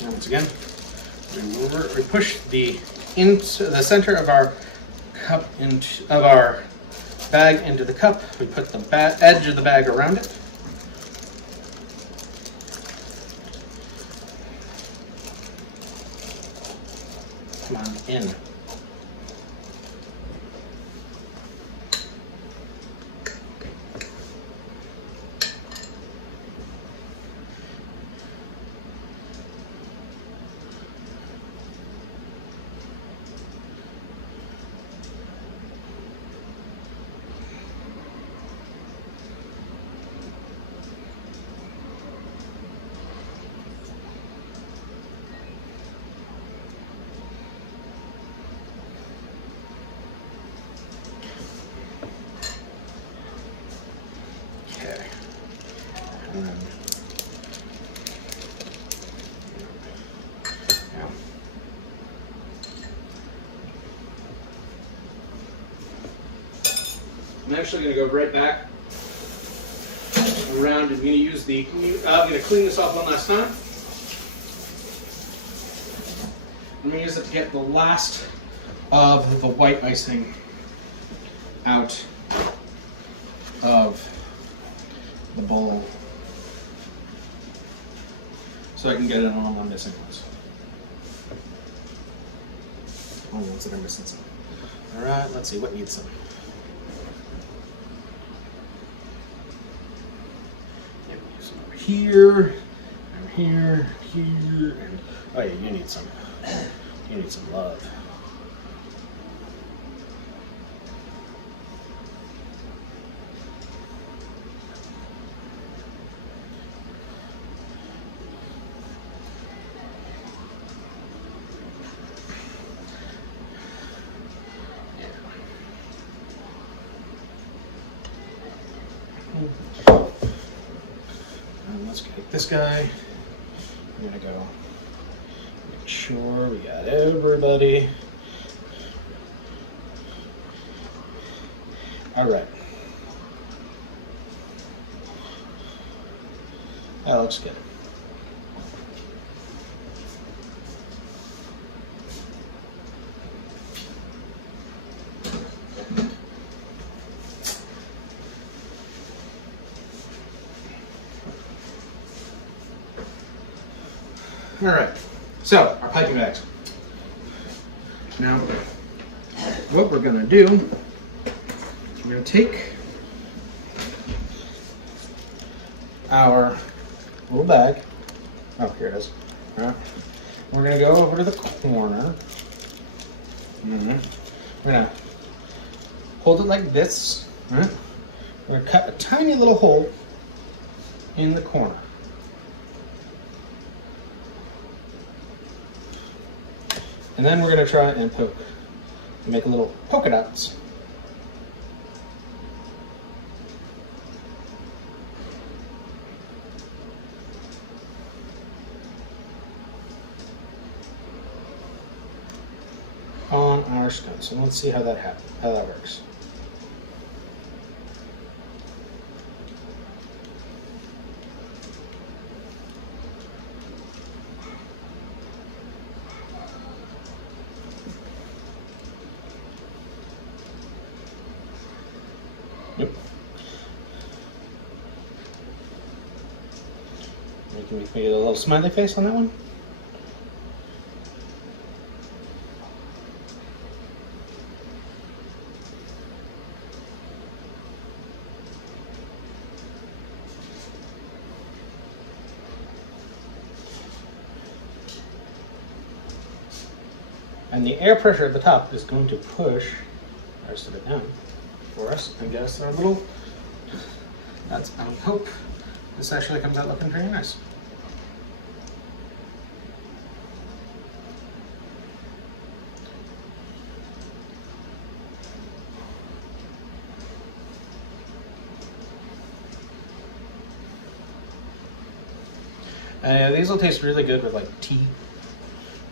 And once again, we push into the center of our cup of our bag into the cup. We put the edge of the bag around it. Come on, in. And then, yeah. I'm actually going to go right back around. I'm going to use I'm going to clean this off one last time. I'm going to use it to get the last of the white icing out of the bowl, so I can get it on one missing place. Only ones that are missing some. All right, let's see what needs some. Yeah, some over here, and here, and oh yeah, you need some. You need some love. And let's get this guy. I'm gonna go make sure we got everybody. All right. That looks good. All right, so our piping bags. Now, what we're gonna do, we're gonna take our little bag. Oh, here it is. All right. We're gonna go over to the corner. We're gonna hold it like this. All right. We're gonna cut a tiny little hole in the corner. And then we're going to try and poke, make little polka dots. On our scones. So let's see how that works. Yep. Can we get a little smiley face on that one? And the air pressure at the top is going to push the rest of it down for us and get us our little, I hope this actually comes out looking pretty nice. These will taste really good with like tea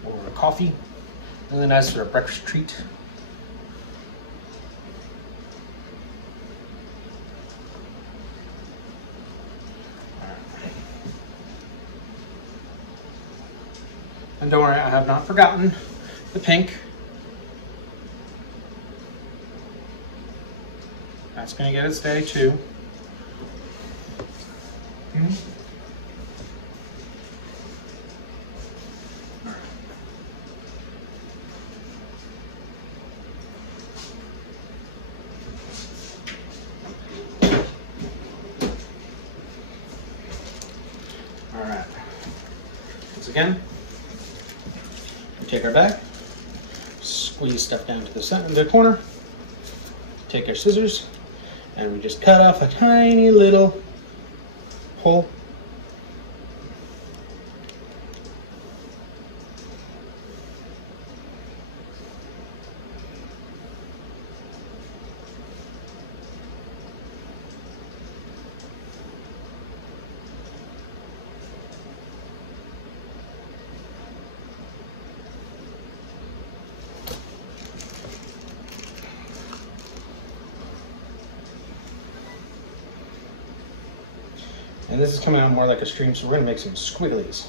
or coffee. Really nice for a breakfast treat. And don't worry, I have not forgotten the pink. That's going to get its day too. All right. Once again, we take our bag, squeeze stuff down to the center, the corner, take our scissors, and we just cut off a tiny little hole. And this is coming out more like a stream, so we're going to make some squigglies.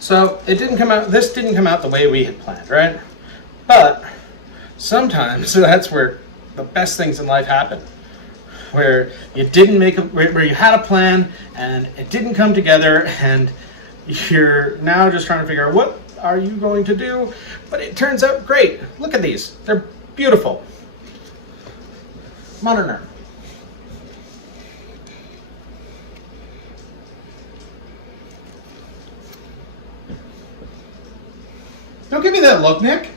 So it didn't come out, this didn't come out the way we had planned, right? But sometimes that's where the best things in life happen. Where you didn't make a, where you had a plan and it didn't come together, and you're now just trying to figure out what are you going to do, but it turns out great. Look at these, they're beautiful. Modern art. Don't give me that look, Nick.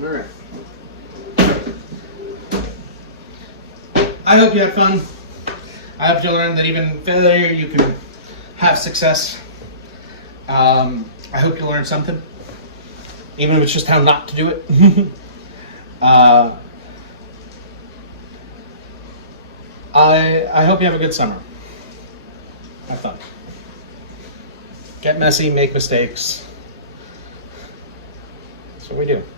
All right. I hope you have fun. I hope you learn that even failure, you can have success. I hope you learn something, even if it's just how not to do it. I hope you have a good summer. Have fun. Get messy, make mistakes. That's what we do.